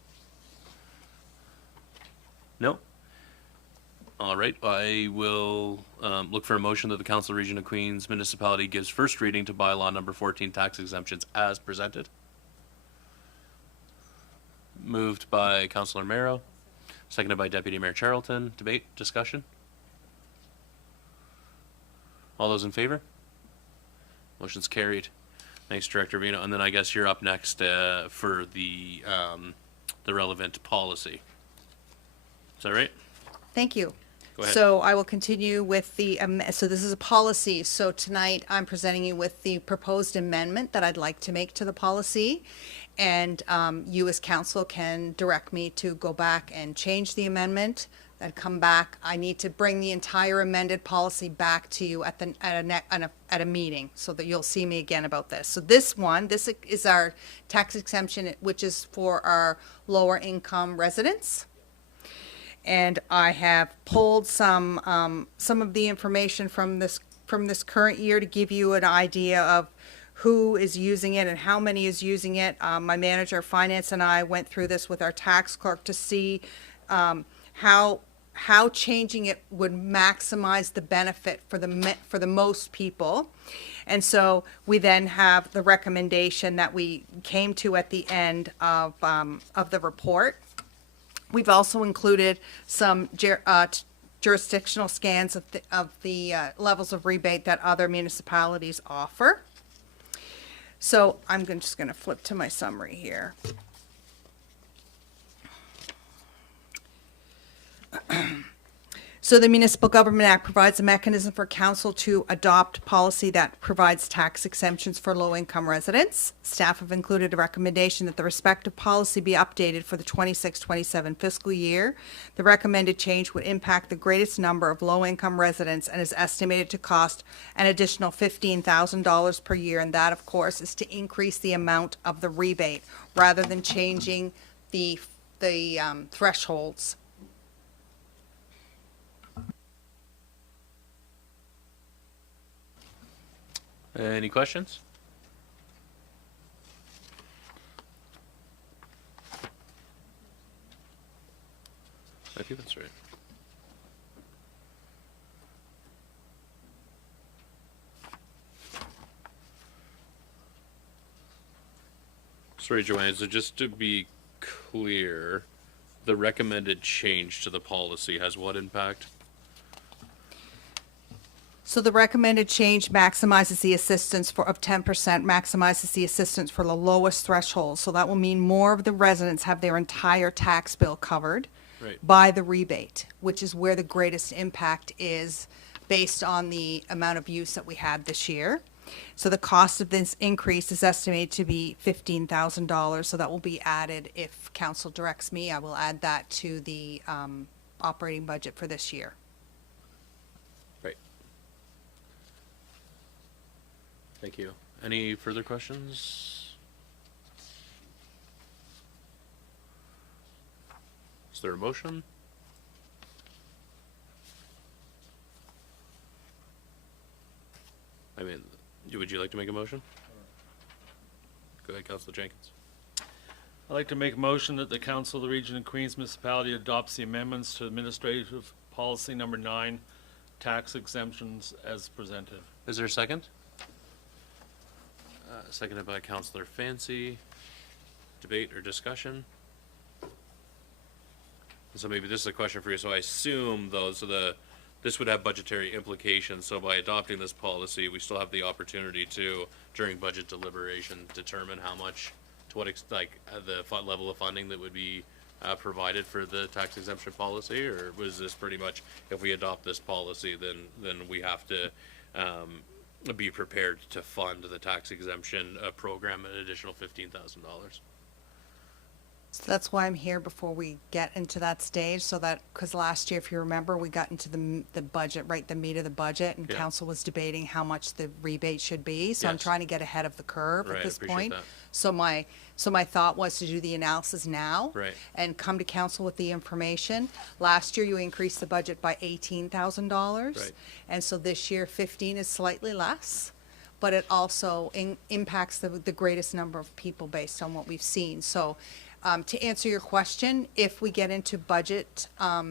No? All right, I will look for a motion that the Council Region of Queens Municipality gives first reading to bylaw number 14 tax exemptions as presented. Moved by Councillor Merrow, seconded by Deputy Mayor Charlton. Debate, discussion? All those in favor? Motion's carried. Thanks, Director Vino. And then I guess you're up next for the relevant policy. Is that right? Thank you. Go ahead. So I will continue with the, so this is a policy. So tonight I'm presenting you with the proposed amendment that I'd like to make to the policy. And you as council can direct me to go back and change the amendment and come back. I need to bring the entire amended policy back to you at a meeting so that you'll see me again about this. So this is our tax exemption, which is for our lower income residents. And I have pulled some of the information from this current year to give you an idea of who is using it and how many is using it. My manager of finance and I went through this with our tax clerk to see how changing it would maximize the benefit for the most people. And so we then have the recommendation that we came to at the end of the report. We've also included some jurisdictional scans of the levels of rebate that other municipalities offer. So I'm just going to flip to my summary here. So the Municipal Government Act provides a mechanism for council to adopt policy that provides tax exemptions for low-income residents. Staff have included a recommendation that the respective policy be updated for the 26-27 fiscal year. The recommended change would impact the greatest number of low-income residents and is estimated to cost an additional $15,000 per year, and that, of course, is to increase the amount of the rebate rather than changing the thresholds. Any questions? I think that's right. Sorry, Joanne, so just to be clear, the recommended change to the policy has what impact? So the recommended change maximizes the assistance of 10%, maximizes the assistance for the lowest threshold. So that will mean more of the residents have their entire tax bill covered Right. by the rebate, which is where the greatest impact is based on the amount of use that we had this year. So the cost of this increase is estimated to be $15,000. So that will be added, if council directs me, I will add that to the operating budget for this year. Right. Thank you. Any further questions? Is there a motion? I mean, would you like to make a motion? Go ahead, Councilor Jenkins. I'd like to make a motion that the Council of the Region of Queens Municipality adopts the amendments to Administrative Policy Number 9, tax exemptions as presented. Is there a second? Seconded by Councilor Fancy. Debate or discussion? So maybe this is a question for you. So I assume though, this would have budgetary implications. So by adopting this policy, we still have the opportunity to, during budget deliberation, determine how much, to what level of funding that would be provided for the tax exemption policy, or was this pretty much, if we adopt this policy, then we have to be prepared to fund the tax exemption program an additional $15,000? So that's why I'm here before we get into that stage, so that, because last year, if you remember, we got into the budget, right, the meat of the budget, and Yeah. council was debating how much the rebate should be. So I'm Yes. trying to get ahead of the curve Right, at this appreciate point. that. So my thought was to do the analysis now. Right. And come to council with the information. Last year, you increased the budget by $18,000. Right. And so this year, 15 is slightly less, but it also impacts the greatest number of people based on what we've seen. So to answer your question, if we get into budget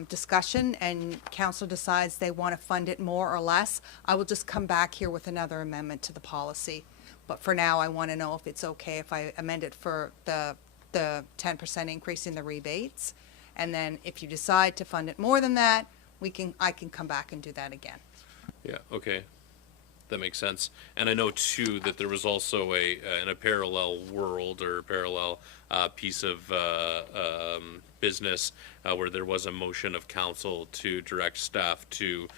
discussion and council decides they want to fund it more or less, I will just come back here with another amendment to the policy. But for now, I want to know if it's okay if I amend it for the 10% increase in the rebates. And then if you decide to fund it more than that, I can come back and do that again. Yeah, okay. That makes sense. And I know too that there was also in a parallel world or parallel piece of business where there was a motion of council to direct staff to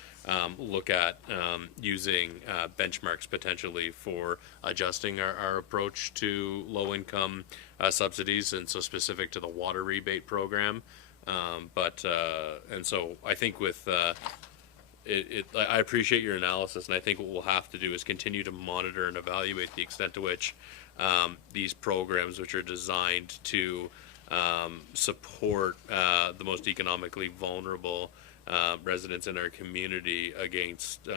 look at using benchmarks potentially for adjusting our approach to low income subsidies, and so specific to the water rebate program. And so I think with I appreciate your analysis, and I think what we'll have to do is continue to monitor and evaluate the extent to which these programs, which are designed to support the most economically vulnerable residents in our community against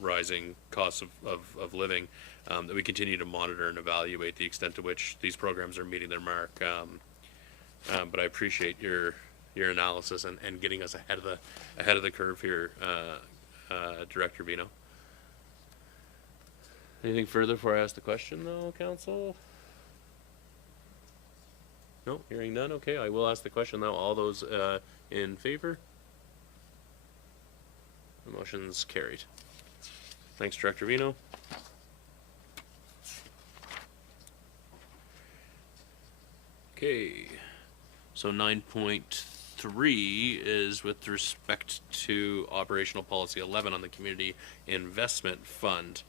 rising costs of living, that we continue to monitor and evaluate the extent to which these programs are meeting their mark. But I appreciate your analysis and getting us ahead of the curve here, Director Vino. Anything further before I ask the question, though, Council? No, hearing none. Okay, I will ask the question now. All those in favor? The motion's carried. Thanks, Director Vino. Okay, so 9.3 is with respect to Operational Policy 11 on the Community Investment Fund.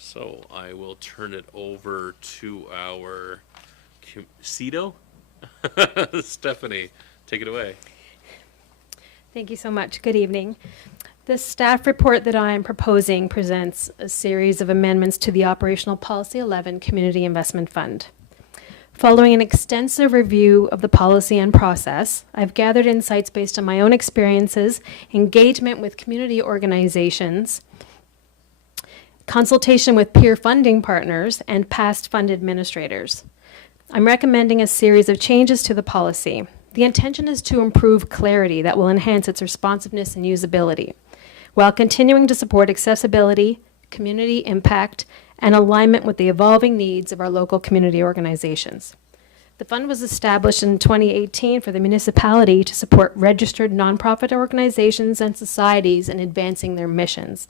So I will turn it over to our CEDO. Stephanie, take it away. Thank you so much. Good evening. The staff report that I am proposing presents a series of amendments to the Operational Policy 11 Community Investment Fund. Following an extensive review of the policy and process, I've gathered insights based on my own experiences, engagement with community organizations, consultation with peer funding partners, and past fund administrators. I'm recommending a series of changes to the policy. The intention is to improve clarity that will enhance its responsiveness and usability, while continuing to support accessibility, community impact, and alignment with the evolving needs of our local community organizations. The fund was established in 2018 for the municipality to support registered nonprofit organizations and societies in advancing their missions.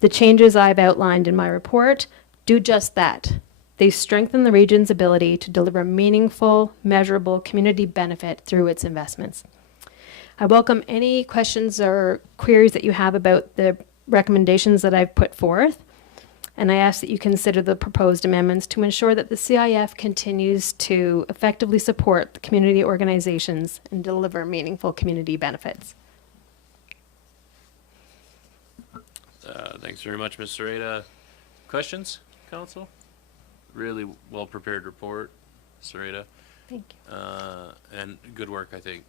The changes I've outlined in my report do just that. They strengthen the region's ability to deliver meaningful, measurable community benefit through its investments. I welcome any questions or queries that you have about the recommendations that I've put forth, and I ask that you consider the proposed amendments to ensure that the CIF continues to effectively support the community organizations and deliver meaningful community benefits. Thanks very much, Ms. Sereda. Questions, council? Really well-prepared report, Sereda. Thank you. And good work, I think.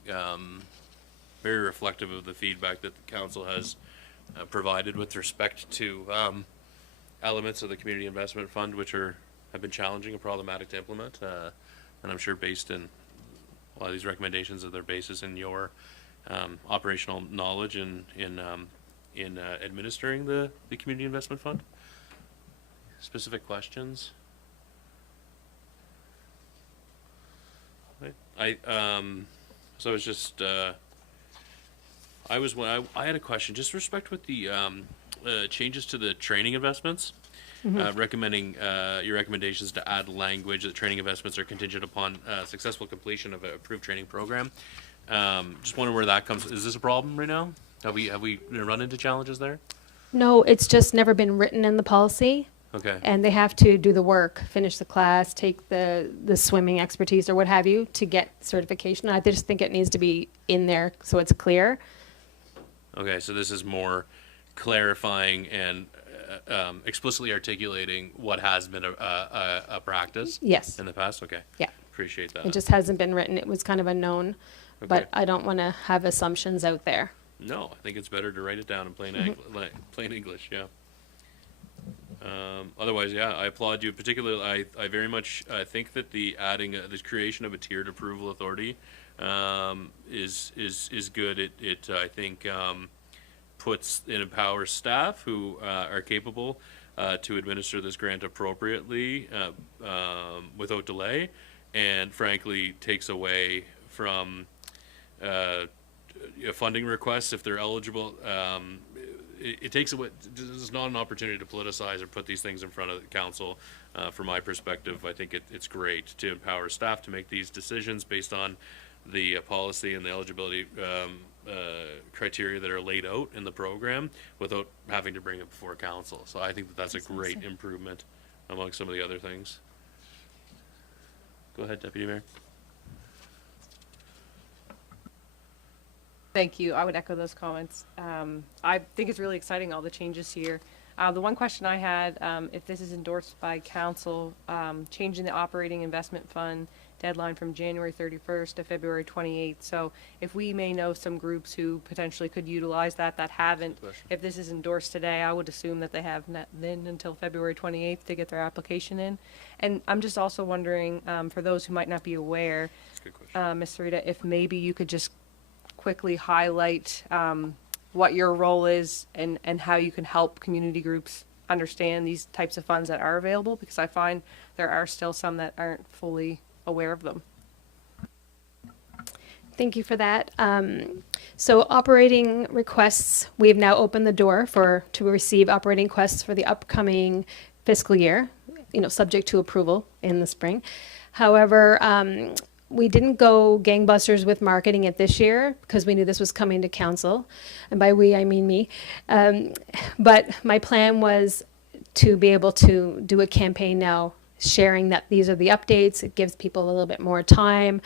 Very reflective of the feedback that the council has provided with respect to elements of the Community Investment Fund, which have been challenging and problematic to implement. And I'm sure based in a lot of these recommendations of their basis in your operational knowledge in administering the Community Investment Fund. Specific questions? So it's just I had a question just respect with the changes to the training investments. Recommending your recommendations to add language that training investments are contingent upon successful completion of an approved training program. Just wondering where that comes. Is this a problem right now? Have we run into challenges there? No, it's just never been written in the policy. Okay. And they have to do the work, finish the class, take the swimming expertise or what have you to get certification. I just think it needs to be in there so it's clear. Okay, so this is more clarifying and explicitly articulating what has been a practice. Yes. In the past. Okay. Yeah. Appreciate that. It just hasn't been written. It was kind of unknown, but I don't want to have assumptions out there. No, I think it's better to write it down in plain English. Yeah. Otherwise, yeah, I applaud you. Particularly, I very much think that the adding the creation of a tiered approval authority is good. It I think puts and empowers staff who are capable to administer this grant appropriately without delay, and frankly takes away from funding requests if they're eligible. It takes away. There's not an opportunity to politicize or put these things in front of the council. From my perspective, I think it's great to empower staff to make these decisions based on the policy and the eligibility criteria that are laid out in the program without having to bring it before council. So I think that's a great improvement among some of the other things. Go ahead, Deputy Mayor. Thank you. I would echo those comments. I think it's really exciting, all the changes here. The one question I had, if this is endorsed by council, changing the operating investment fund deadline from January 31st to February 28th. So if we may know some groups who potentially could utilize that haven't, if this is endorsed today, I would assume that they have then until February 28th to get their application in. And I'm just also wondering, for those who might not be aware, Ms. Sarita, if maybe you could just quickly highlight what your role is and how you can help community groups understand these types of funds that are available, because I find there are still some that aren't fully aware of them. Thank you for that. So operating requests, we've now opened the door to receive operating requests for the upcoming fiscal year, subject to approval in the spring. However, we didn't go gangbusters with marketing it this year because we knew this was coming to council. And by we, I mean me. But my plan was to be able to do a campaign now sharing that these are the updates. It gives people a little bit more time.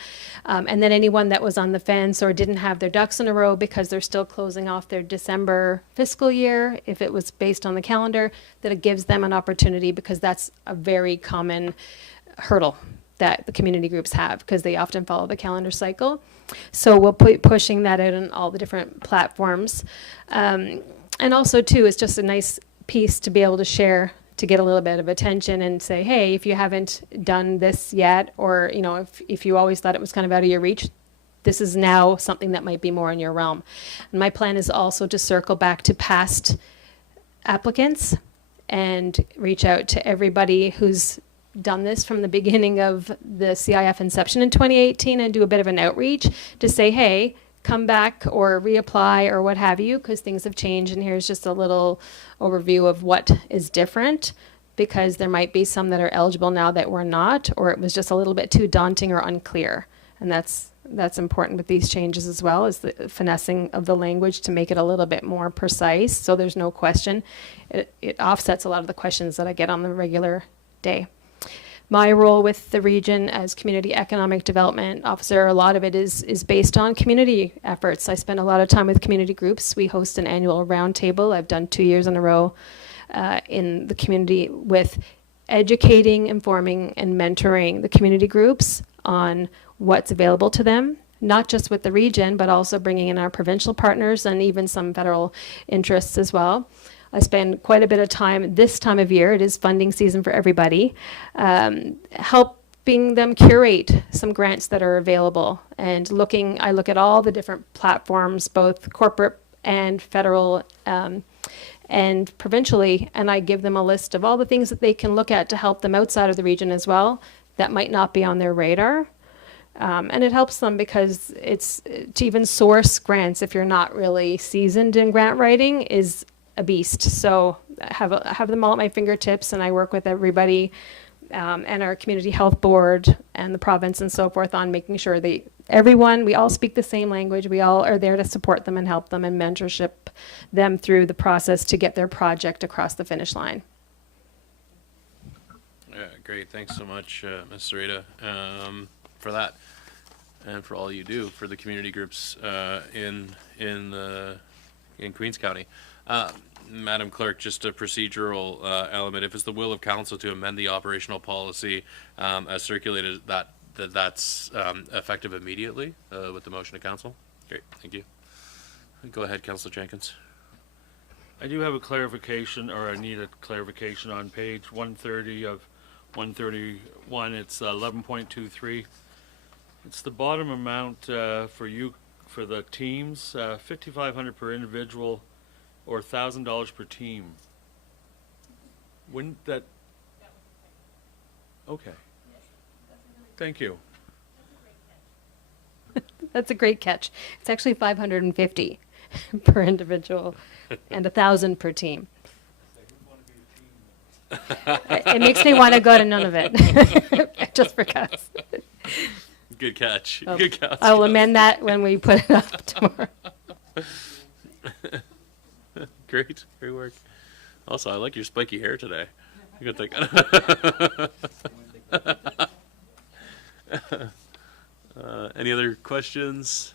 And then anyone that was on the fence or didn't have their ducks in a row because they're still closing off their December fiscal year, if it was based on the calendar, that it gives them an opportunity, because that's a very common hurdle that the community groups have because they often follow the calendar cycle. So we'll put pushing that out on all the different platforms. And also too, it's just a nice piece to be able to share, to get a little bit of attention and say, hey, if you haven't done this yet, or if you always thought it was kind of out of your reach, this is now something that might be more in your realm. And my plan is also to circle back to past applicants and reach out to everybody who's done this from the beginning of the CIF inception in 2018 and do a bit of an outreach to say, hey, come back or reapply or what have you, because things have changed, and here's just a little overview of what is different, because there might be some that are eligible now that were not, or it was just a little bit too daunting or unclear. And that's important with these changes as well, is the finessing of the language to make it a little bit more precise, so there's no question. It offsets a lot of the questions that I get on the regular day. My role with the region as Community Economic Development Officer, a lot of it is based on community efforts. I spend a lot of time with community groups. We host an annual roundtable. I've done 2 years in a row in the community with educating, informing, and mentoring the community groups on what's available to them, not just with the region, but also bringing in our provincial partners and even some federal interests as well. I spend quite a bit of time this time of year, it is funding season for everybody, helping them curate some grants that are available. And I look at all the different platforms, both corporate and federal and provincially, and I give them a list of all the things that they can look at to help them outside of the region as well that might not be on their radar. And it helps them because it's to even source grants if you're not really seasoned in grant writing is a beast. So I have them all at my fingertips, and I work with everybody and our community health board and the province and so forth on making sure we all speak the same language. We all are there to support them and help them and mentorship them through the process to get their project across the finish line. Yeah, great. Thanks so much, Ms. Sarita, for that, and for all you do for the community groups in Queens County. Madam Clerk, just a procedural element. If it's the will of council to amend the operational policy as circulated, that's effective immediately with the motion of council. Great, thank you. Go ahead, Councillor Jenkins. I do have a clarification, or I need a clarification on page 130 of 131. It's 11.23. It's the bottom amount for the teams, $5,500 per individual, or $1,000 per team. Wouldn't that? Okay. Thank you. That's a great catch. It's actually $550 per individual and $1,000 per team. It makes me want to go to none of it, just because. Good catch. Oh, Good catch. I will amend that when we put it up tomorrow. Great work. Also, I like your spiky hair today. Good thing. Any other questions?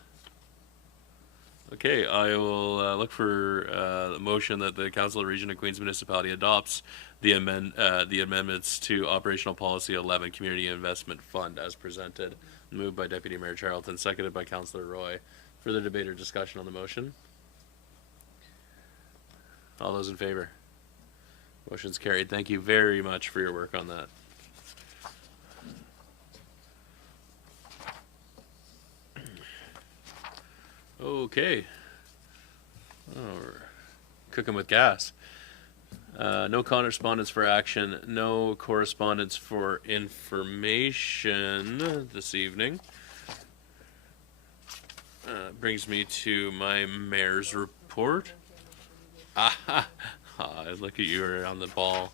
Okay, I will look for the motion that the Council of Region of Queens Municipality adopts the amendments to Operational Policy 11 Community Investment Fund as presented. Moved by Deputy Mayor Charlton, seconded by Councillor Roy. Further debate or discussion on the motion? All those in favor? Motion's carried. Thank you very much for your work on that. Okay. Oh, we're cooking with gas. No correspondence for action, no correspondence for information this evening. Brings me to my mayor's report. Look at you, you're on the ball.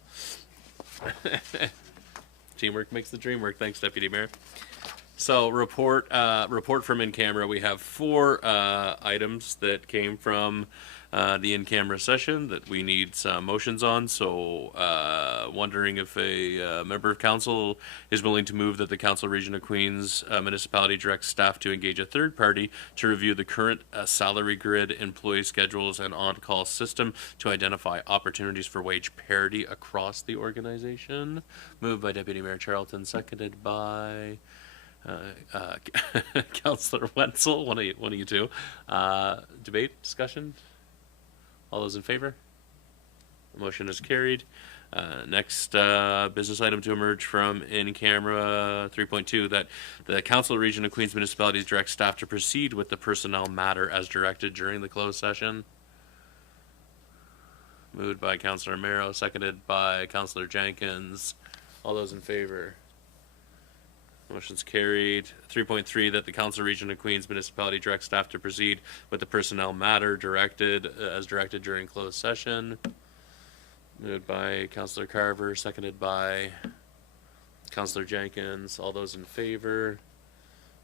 Teamwork makes the dream work. Thanks, Deputy Mayor. So report from in camera. We have 4 items that came from the in-camera session that we need some motions on. So wondering if a member of council is willing to move that the Council Region of Queens Municipality directs staff to engage a third party to review the current salary grid, employee schedules, and on-call system to identify opportunities for wage parity across the organization. Moved by Deputy Mayor Charlton, seconded by Councillor Wenzel, one of you two. Debate, discussion? All those in favor? The motion is carried. Next business item to emerge from in-camera 3.2, that the Council Region of Queens Municipalities directs staff to proceed with the personnel matter as directed during the closed session. Moved by Councillor Merrow, seconded by Councillor Jenkins. All those in favor? Motion's carried. 3.3, that the Council Region of Queens Municipality direct staff to proceed with the personnel matter as directed during closed session. Moved by Councillor Carver, seconded by Councillor Jenkins. All those in favor?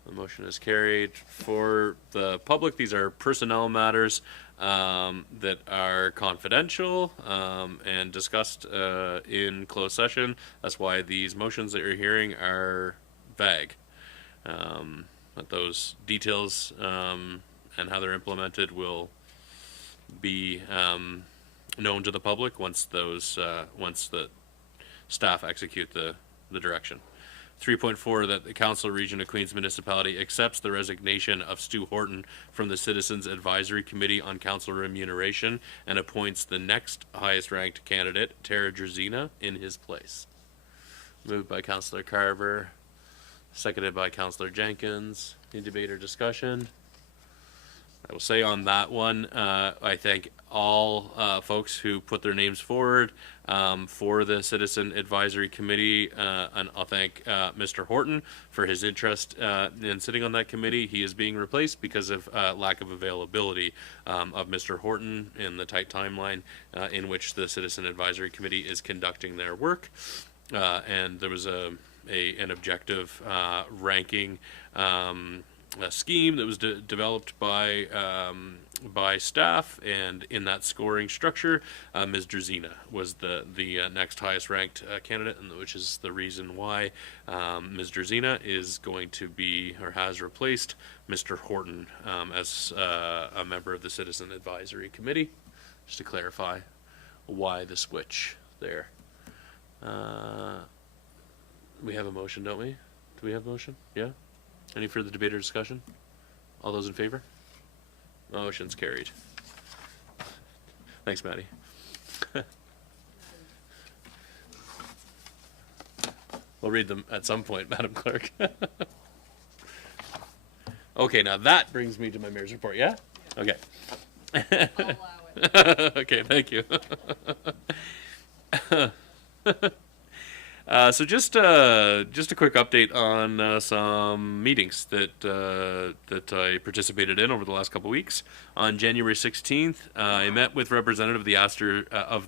The motion is carried. For the public, these are personnel matters that are confidential and discussed in closed session. That's why these motions that you're hearing are vague. But those details and how they're implemented will be known to the public once the staff execute the direction. 3.4, that the Council Region of Queens Municipality accepts the resignation of Stu Horton from the Citizens Advisory Committee on Council Remuneration and appoints the next highest ranked candidate, Tara Drzina, in his place. Moved by Councillor Carver, seconded by Councillor Jenkins. Any debate or discussion? I will say on that one, I thank all folks who put their names forward for the Citizen Advisory Committee, and I'll thank Mr. Horton for his interest in sitting on that committee. He is being replaced because of lack of availability of Mr. Horton in the tight timeline in which the Citizen Advisory Committee is conducting their work. And there was an objective ranking a scheme that was developed by staff, and in that scoring structure, Ms. Drzina was the next highest ranked candidate, and which is the reason why Ms. Drzina is going to be, or has replaced, Mr. Horton as a member of the Citizen Advisory Committee. Just to clarify why the switch there. We have a motion, don't we? Do we have a motion? Yeah? Any further debate or discussion? All those in favor? Motion's carried. Thanks, Maddie. We'll read them at some point, Madam Clerk. Okay, now that brings me to my mayor's report, yeah? Okay. Okay, thank you. So just a quick update on some meetings that I participated in over the last couple of weeks. On January 16th, I met with representative of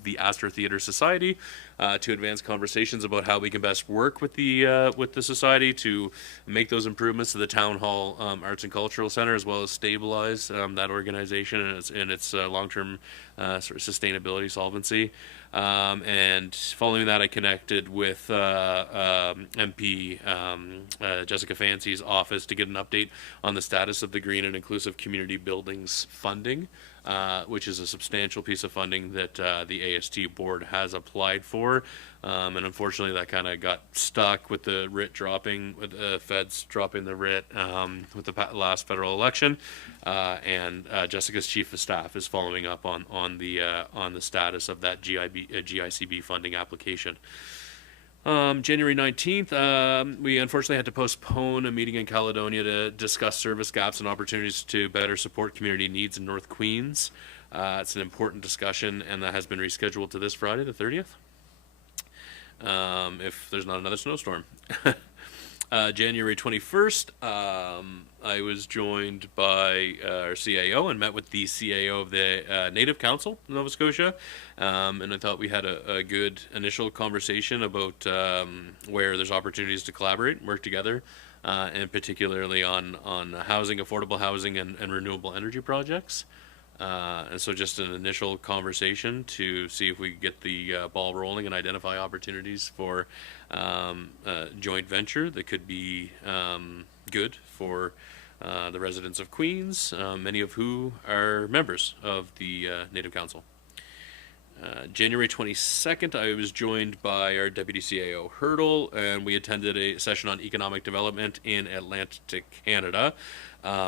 the Astor Theatre Society to advance conversations about how we can best work with the society to make those improvements to the Town Hall Arts and Cultural Center, as well as stabilize that organization and its long-term sort of sustainability, solvency. And following that, I connected with MP Jessica Fancy's office to get an update on the status of the Green and Inclusive Community Buildings funding, which is a substantial piece of funding that the AST board has applied for. And unfortunately, that kind of got stuck with the writ dropping, with the feds dropping the writ with the last federal election. And Jessica's chief of staff is following up on the status of that GICB funding application. January 19th, we unfortunately had to postpone a meeting in Caledonia to discuss service gaps and opportunities to better support community needs in North Queens. It's an important discussion, and that has been rescheduled to this Friday, the 30th. If there's not another snowstorm. January 21st, I was joined by our CAO and met with the CAO of the Native Council of Nova Scotia, and I thought we had a good initial conversation about where there's opportunities to collaborate and work together, and particularly on housing, affordable housing, and renewable energy projects. And so just an initial conversation to see if we could get the ball rolling and identify opportunities for joint venture that could be good for the residents of Queens, many of who are members of the Native Council. January 22nd, I was joined by our Deputy CAO, Hurdle, and we attended a session on economic development in Atlantic Canada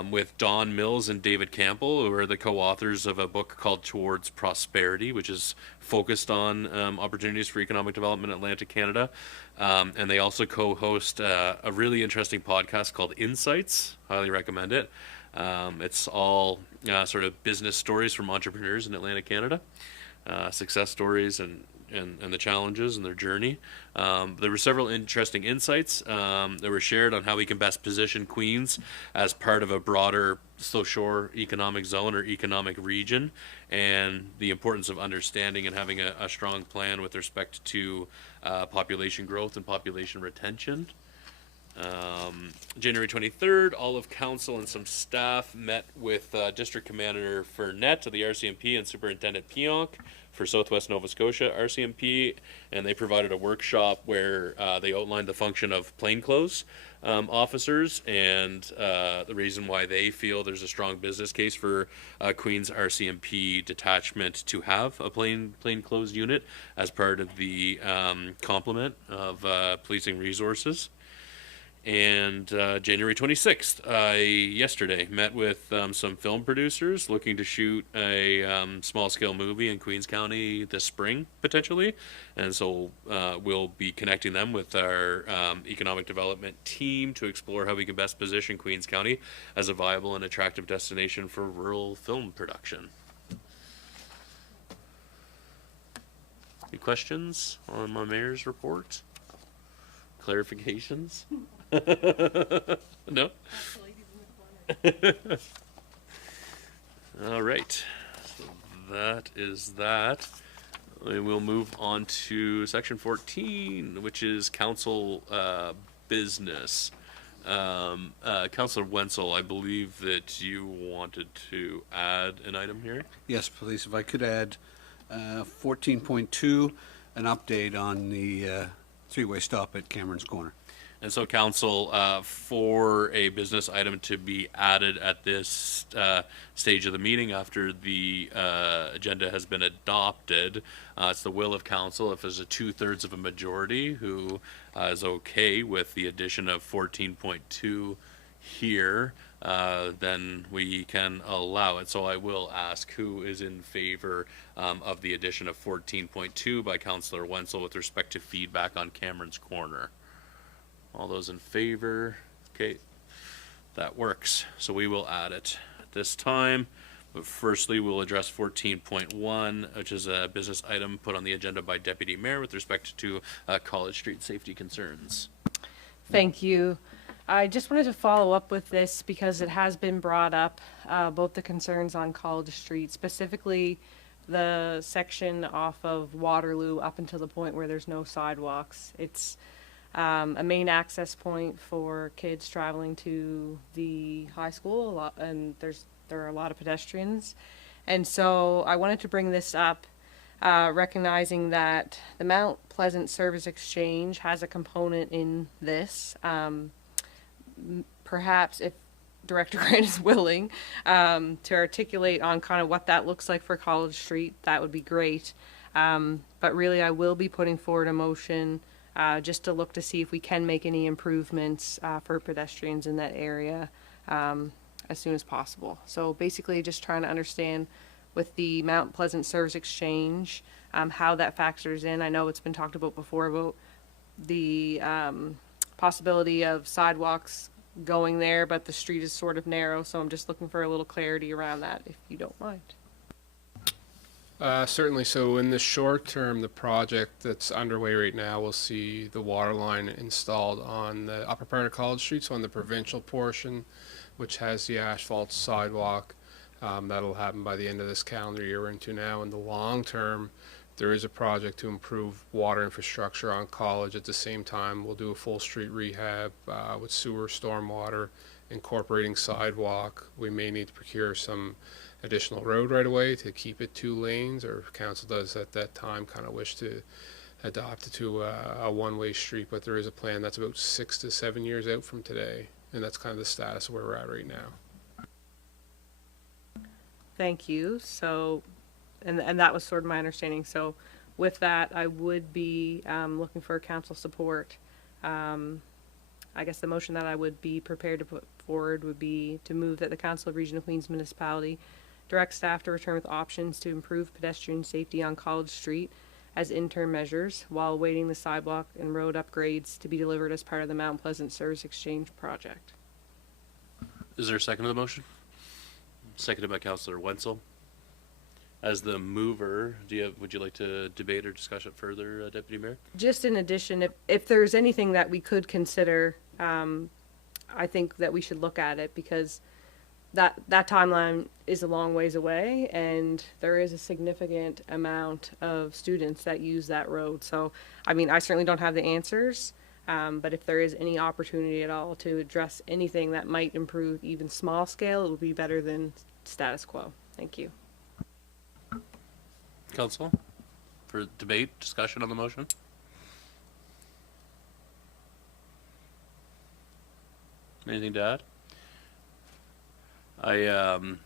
with Don Mills and David Campbell, who are the co-authors of a book called Towards Prosperity, which is focused on opportunities for economic development in Atlantic Canada. And they also co-host a really interesting podcast called Insights. Highly recommend it. It's all sort of business stories from entrepreneurs in Atlantic Canada. success stories and the challenges and their journey. There were several interesting insights that were shared on how we can best position Queens as part of a broader shore economic zone or economic region, and the importance of understanding and having a strong plan with respect to population growth and population retention. January 23rd, all of council and some staff met with District Commander Furnett of the RCMP and Superintendent Pionk for Southwest Nova Scotia RCMP, and they provided a workshop where they outlined the function of plainclothes officers and the reason why they feel there's a strong business case for Queens RCMP detachment to have a plainclothes unit as part of the complement of policing resources. And January 26th, I yesterday met with some film producers looking to shoot a small-scale movie in Queens County this spring, potentially. And so we'll be connecting them with our economic development team to explore how we can best position Queens County as a viable and attractive destination for rural film production. Any questions on my mayor's report? Clarifications? No? All right. So that is that. We will move on to section 14, which is council business. Councillor Wenzel, I believe that you wanted to add an item here. Yes, please. If I could add 14.2, an update on the three-way stop at Cameron's Corner. And so, council, for a business item to be added at this stage of the meeting after the agenda has been adopted, it's the will of council. If there's a 2/3 of a majority who is okay with the addition of 14.2 here, then we can allow it. So I will ask who is in favor of the addition of 14.2 by Councillor Wenzel with respect to feedback on Cameron's Corner. All those in favor? Okay, that works. So we will add it at this time. But firstly, we'll address 14.1, which is a business item put on the agenda by Deputy Mayor with respect to College Street safety concerns. Thank you. I just wanted to follow up with this because it has been brought up, both the concerns on College Street, specifically the section off of Waterloo up until the point where there's no sidewalks. It's a main access point for kids traveling to the high school, and there are a lot of pedestrians. And so I wanted to bring this up, recognizing that the Mount Pleasant Service Exchange has a component in this. Perhaps if Director Grant is willing to articulate on kind of what that looks like for College Street, that would be great. But really, I will be putting forward a motion just to look to see if we can make any improvements for pedestrians in that area as soon as possible. So basically just trying to understand with the Mount Pleasant Service Exchange how that factors in. I know it's been talked about before about the possibility of sidewalks going there, but the street is sort of narrow, so I'm just looking for a little clarity around that, if you don't mind. Certainly. So in the short term, the project that's underway right now will see the water line installed on the upper part of College Street, so on the provincial portion, which has the asphalt sidewalk. That'll happen by the end of this calendar year we're into now. In the long term, there is a project to improve water infrastructure on College. At the same time, we'll do a full street rehab with sewer, stormwater, incorporating sidewalk. We may need to procure some additional road right away to keep it 2 lanes, or if council does at that time kind of wish to adopt it to a one-way street. But there is a plan that's about 6 to 7 years out from today, and that's kind of the status where we're at right now. Thank you. So, and that was sort of my understanding. So with that, I would be looking for council support. I guess the motion that I would be prepared to put forward would be to move that the Council of Region of Queens Municipality direct staff to return with options to improve pedestrian safety on College Street as interim measures while awaiting the sidewalk and road upgrades to be delivered as part of the Mount Pleasant Service Exchange project. Is there a second to the motion? Seconded by Councillor Wenzel. as the mover, would you like to debate or discuss it further, Deputy Mayor? Just in addition, if there's anything that we could consider, I think that we should look at it, because that timeline is a long ways away, and there is a significant amount of students that use that road. So, I mean, I certainly don't have the answers, but if there is any opportunity at all to address anything that might improve even small scale, it would be better than status quo. Thank you. Council, for debate, discussion on the motion? Anything to add? I'm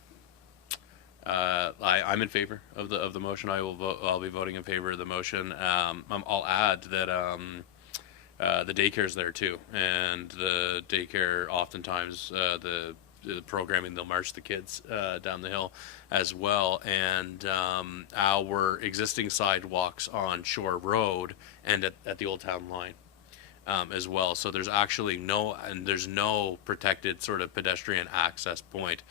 in favor of the motion. I will vote. I'll be voting in favor of the motion. I'll add that the daycare's there too, and the daycare oftentimes the programming, they'll march the kids down the hill as well, and our existing sidewalks on Shore Road and at the Old Town Line. As well, so there's actually no protected sort of pedestrian access point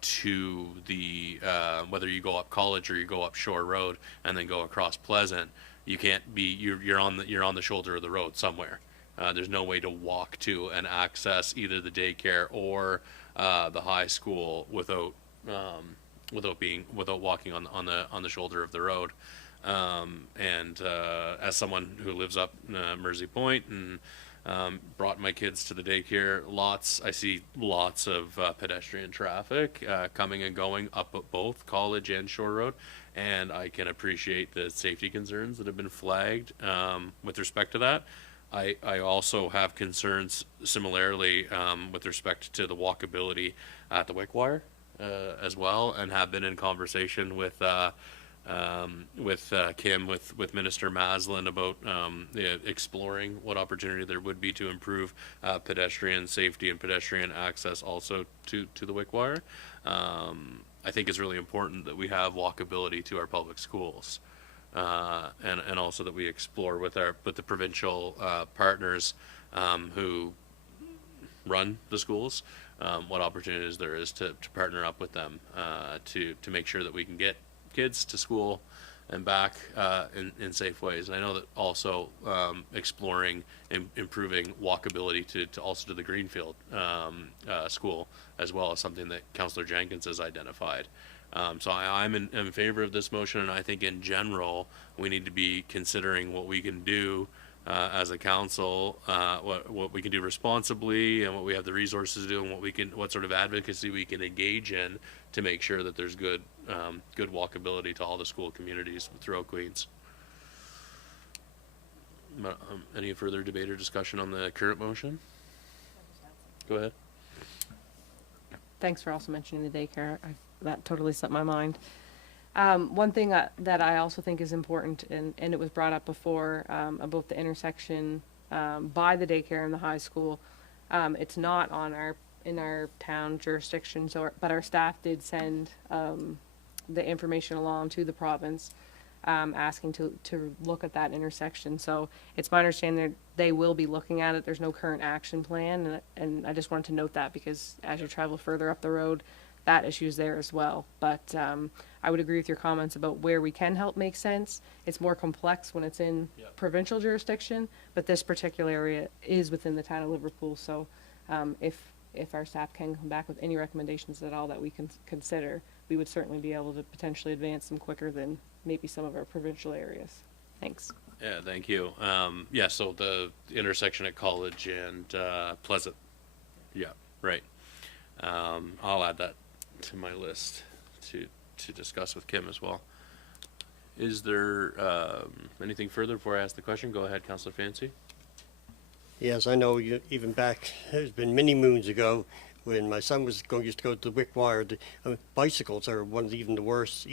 to the whether you go up College or you go up Shore Road and then go across Pleasant. You can't be you're on the shoulder of the road somewhere. There's no way to walk to and access either the daycare or the high school without walking on the shoulder of the road. As someone who lives up Mersey Point and brought my kids to the daycare, I see lots of pedestrian traffic coming and going up at both College and Shore Road, and I can appreciate the safety concerns that have been flagged with respect to that. I also have concerns similarly with respect to the walkability at the Wickwire as well, and have been in conversation with Kim, with Minister Maslin about exploring what opportunity there would be to improve pedestrian safety and pedestrian access also to the Wickwire. I think it's really important that we have walkability to our public schools, and also that we explore with the provincial partners who run the schools what opportunities there is to partner up with them to make sure that we can get kids to school and back in safe ways. And I know that also exploring improving walkability to the Greenfield school as well is something that Councillor Jenkins has identified. So I'm in favor of this motion, and I think in general we need to be considering what we can do as a council, what we can do responsibly, and what we have the resources to do, and what sort of advocacy we can engage in to make sure that there's good walkability to all the school communities throughout Queens. Any further debate or discussion on the current motion? Go ahead. Thanks for also mentioning the daycare. That totally slipped my mind. One thing that I also think is important, and it was brought up before, about the intersection by the daycare and the high school. It's not in our town jurisdiction, but our staff did send the information along to the province, asking to look at that intersection. So it's my understanding that they will be looking at it. There's no current action plan, and I just wanted to note that, because as you travel further up the road, that issue is there as well. But I would agree with your comments about where we can help make sense. It's more complex when it's in provincial jurisdiction, but this particular area is within the town of Liverpool. So if our staff can come back with any recommendations at all that we can consider, we would certainly be able to potentially advance them quicker than maybe some of our provincial areas. Thanks. Yeah, thank you. So the intersection at College and Pleasant. Yeah, right. I'll add that to my list to discuss with Kim as well. Is there anything further before I ask the question? Go ahead, Councillor Fancy. Yes, I know. Even back, it's been many moons ago, when my son used to go to the Wickwire. Bicycles are even worse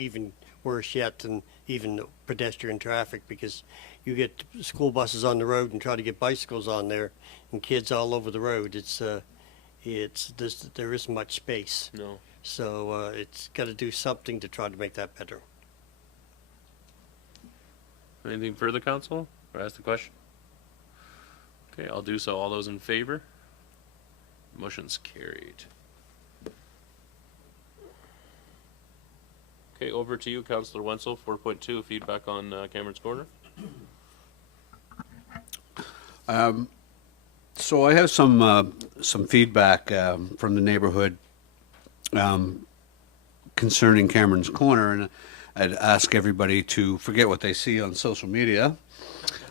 yet than even pedestrian traffic, because you get school buses on the road and try to get bicycles on there, and kids all over the road. There isn't much space. No. So it's got to do something to try to make that better. Anything further, Council? Or ask the question? Okay, I'll do so. All those in favor? Motion's carried. Okay, over to you, Councillor Wenzel. 4.2, feedback on Cameron's Corner. So I have some feedback from the neighborhood concerning Cameron's Corner, and I'd ask everybody to forget what they see on social media,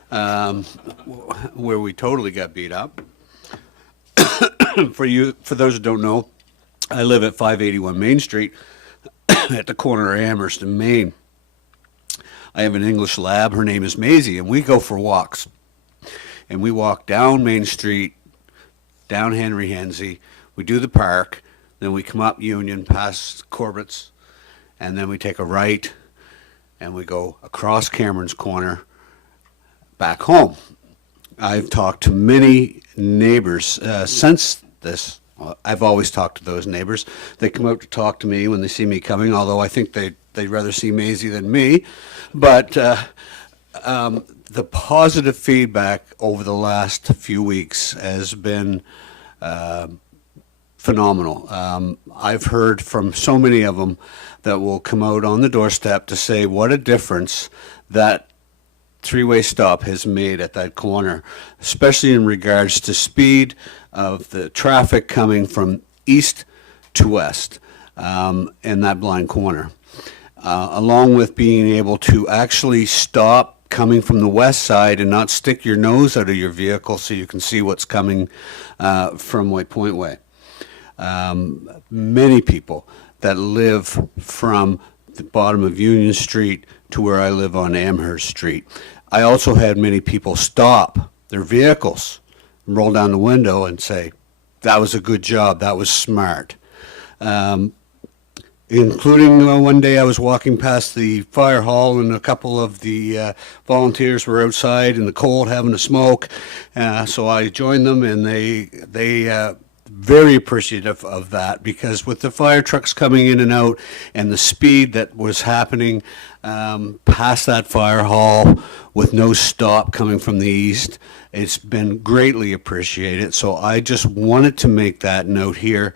where we totally got beat up. For those who don't know, I live at 581 Main Street at the corner of Amherst and Main. I have an English lab. Her name is Maisie, and we go for walks. And we walk down Main Street, down Henry Hensey. We do the park, then we come up Union, past Corbett's, and then we take a right, and we go across Cameron's Corner, back home. I've talked to many neighbors since this. I've always talked to those neighbors. They come out to talk to me when they see me coming, although I think they'd rather see Maisie than me. But the positive feedback over the last few weeks has been phenomenal. I've heard from so many of them that will come out on the doorstep to say what a difference that three-way stop has made at that corner, especially in regards to speed of the traffic coming from east to west in that blind corner, along with being able to actually stop coming from the west side and not stick your nose out of your vehicle so you can see what's coming from White Point Way. Many people that live from the bottom of Union Street to where I live on Amherst Street. I also had many people stop their vehicles and roll down the window and say, that was a good job, that was smart. Including one day I was walking past the fire hall and a couple of the volunteers were outside in the cold having a smoke. So I joined them, and they very appreciative of that, because with the fire trucks coming in and out and the speed that was happening past that fire hall with no stop coming from the east, it's been greatly appreciated. So I just wanted to make that note here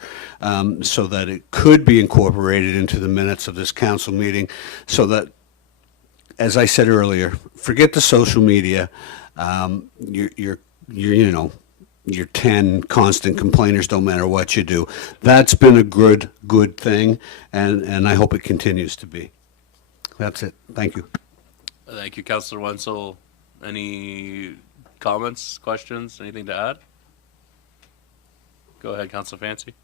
so that it could be incorporated into the minutes of this council meeting, so that, as I said earlier, forget the social media. Your 10 constant complainers, don't matter what you do. That's been a good thing, and I hope it continues to be. That's it. Thank you. Thank you, Councillor Wenzel. Any comments, questions, anything to add? Go ahead, Councillor Fancy.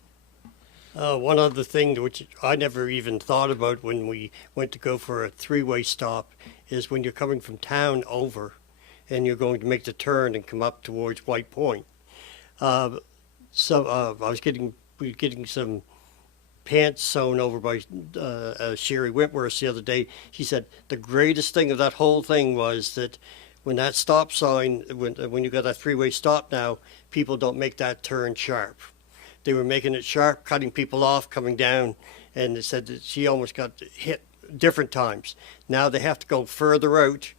One other thing which I never even thought about when we went to go for a three-way stop is when you're coming from town over and you're going to make the turn and come up towards White Point. I was getting some pants sewn over by Sherry Wentworth the other day. She said the greatest thing of that whole thing was that when that stop sign, when you got that three-way stop now, people don't make that turn sharp. They were making it sharp, cutting people off, coming down, and they said that she almost got hit different times. Now they have to go further out,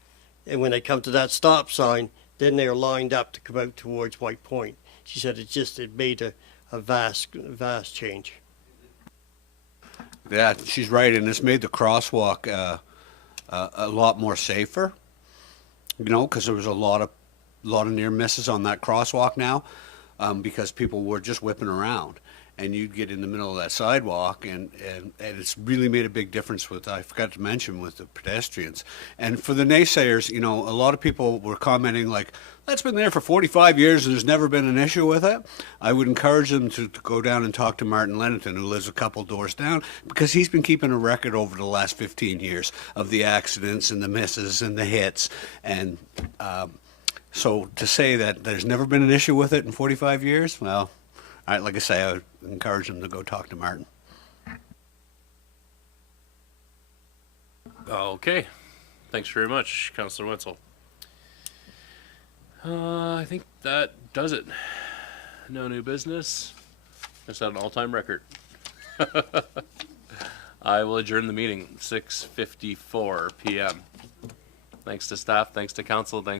and when they come to that stop sign, then they are lined up to come out towards White Point. She said it made a vast change. Yeah, she's right, and it's made the crosswalk a lot more safer. Because there was a lot of near misses on that crosswalk now, because people were just whipping around, and you'd get in the middle of that sidewalk, and it's really made a big difference with, I forgot to mention, with the pedestrians. And for the naysayers, a lot of people were commenting like, that's been there for 45 years and there's never been an issue with it. I would encourage them to go down and talk to Martin Lennington, who lives a couple doors down, because he's been keeping a record over the last 15 years of the accidents and the misses and the hits. And so to say that there's never been an issue with it in 45 years, well, like I say, I would encourage them to go talk to Martin. Okay. Thanks very much, Councillor Wenzel. I think that does it. No new business. That's an all-time record. I will adjourn the meeting, 6:54 p.m. Thanks to staff, thanks to council, thanks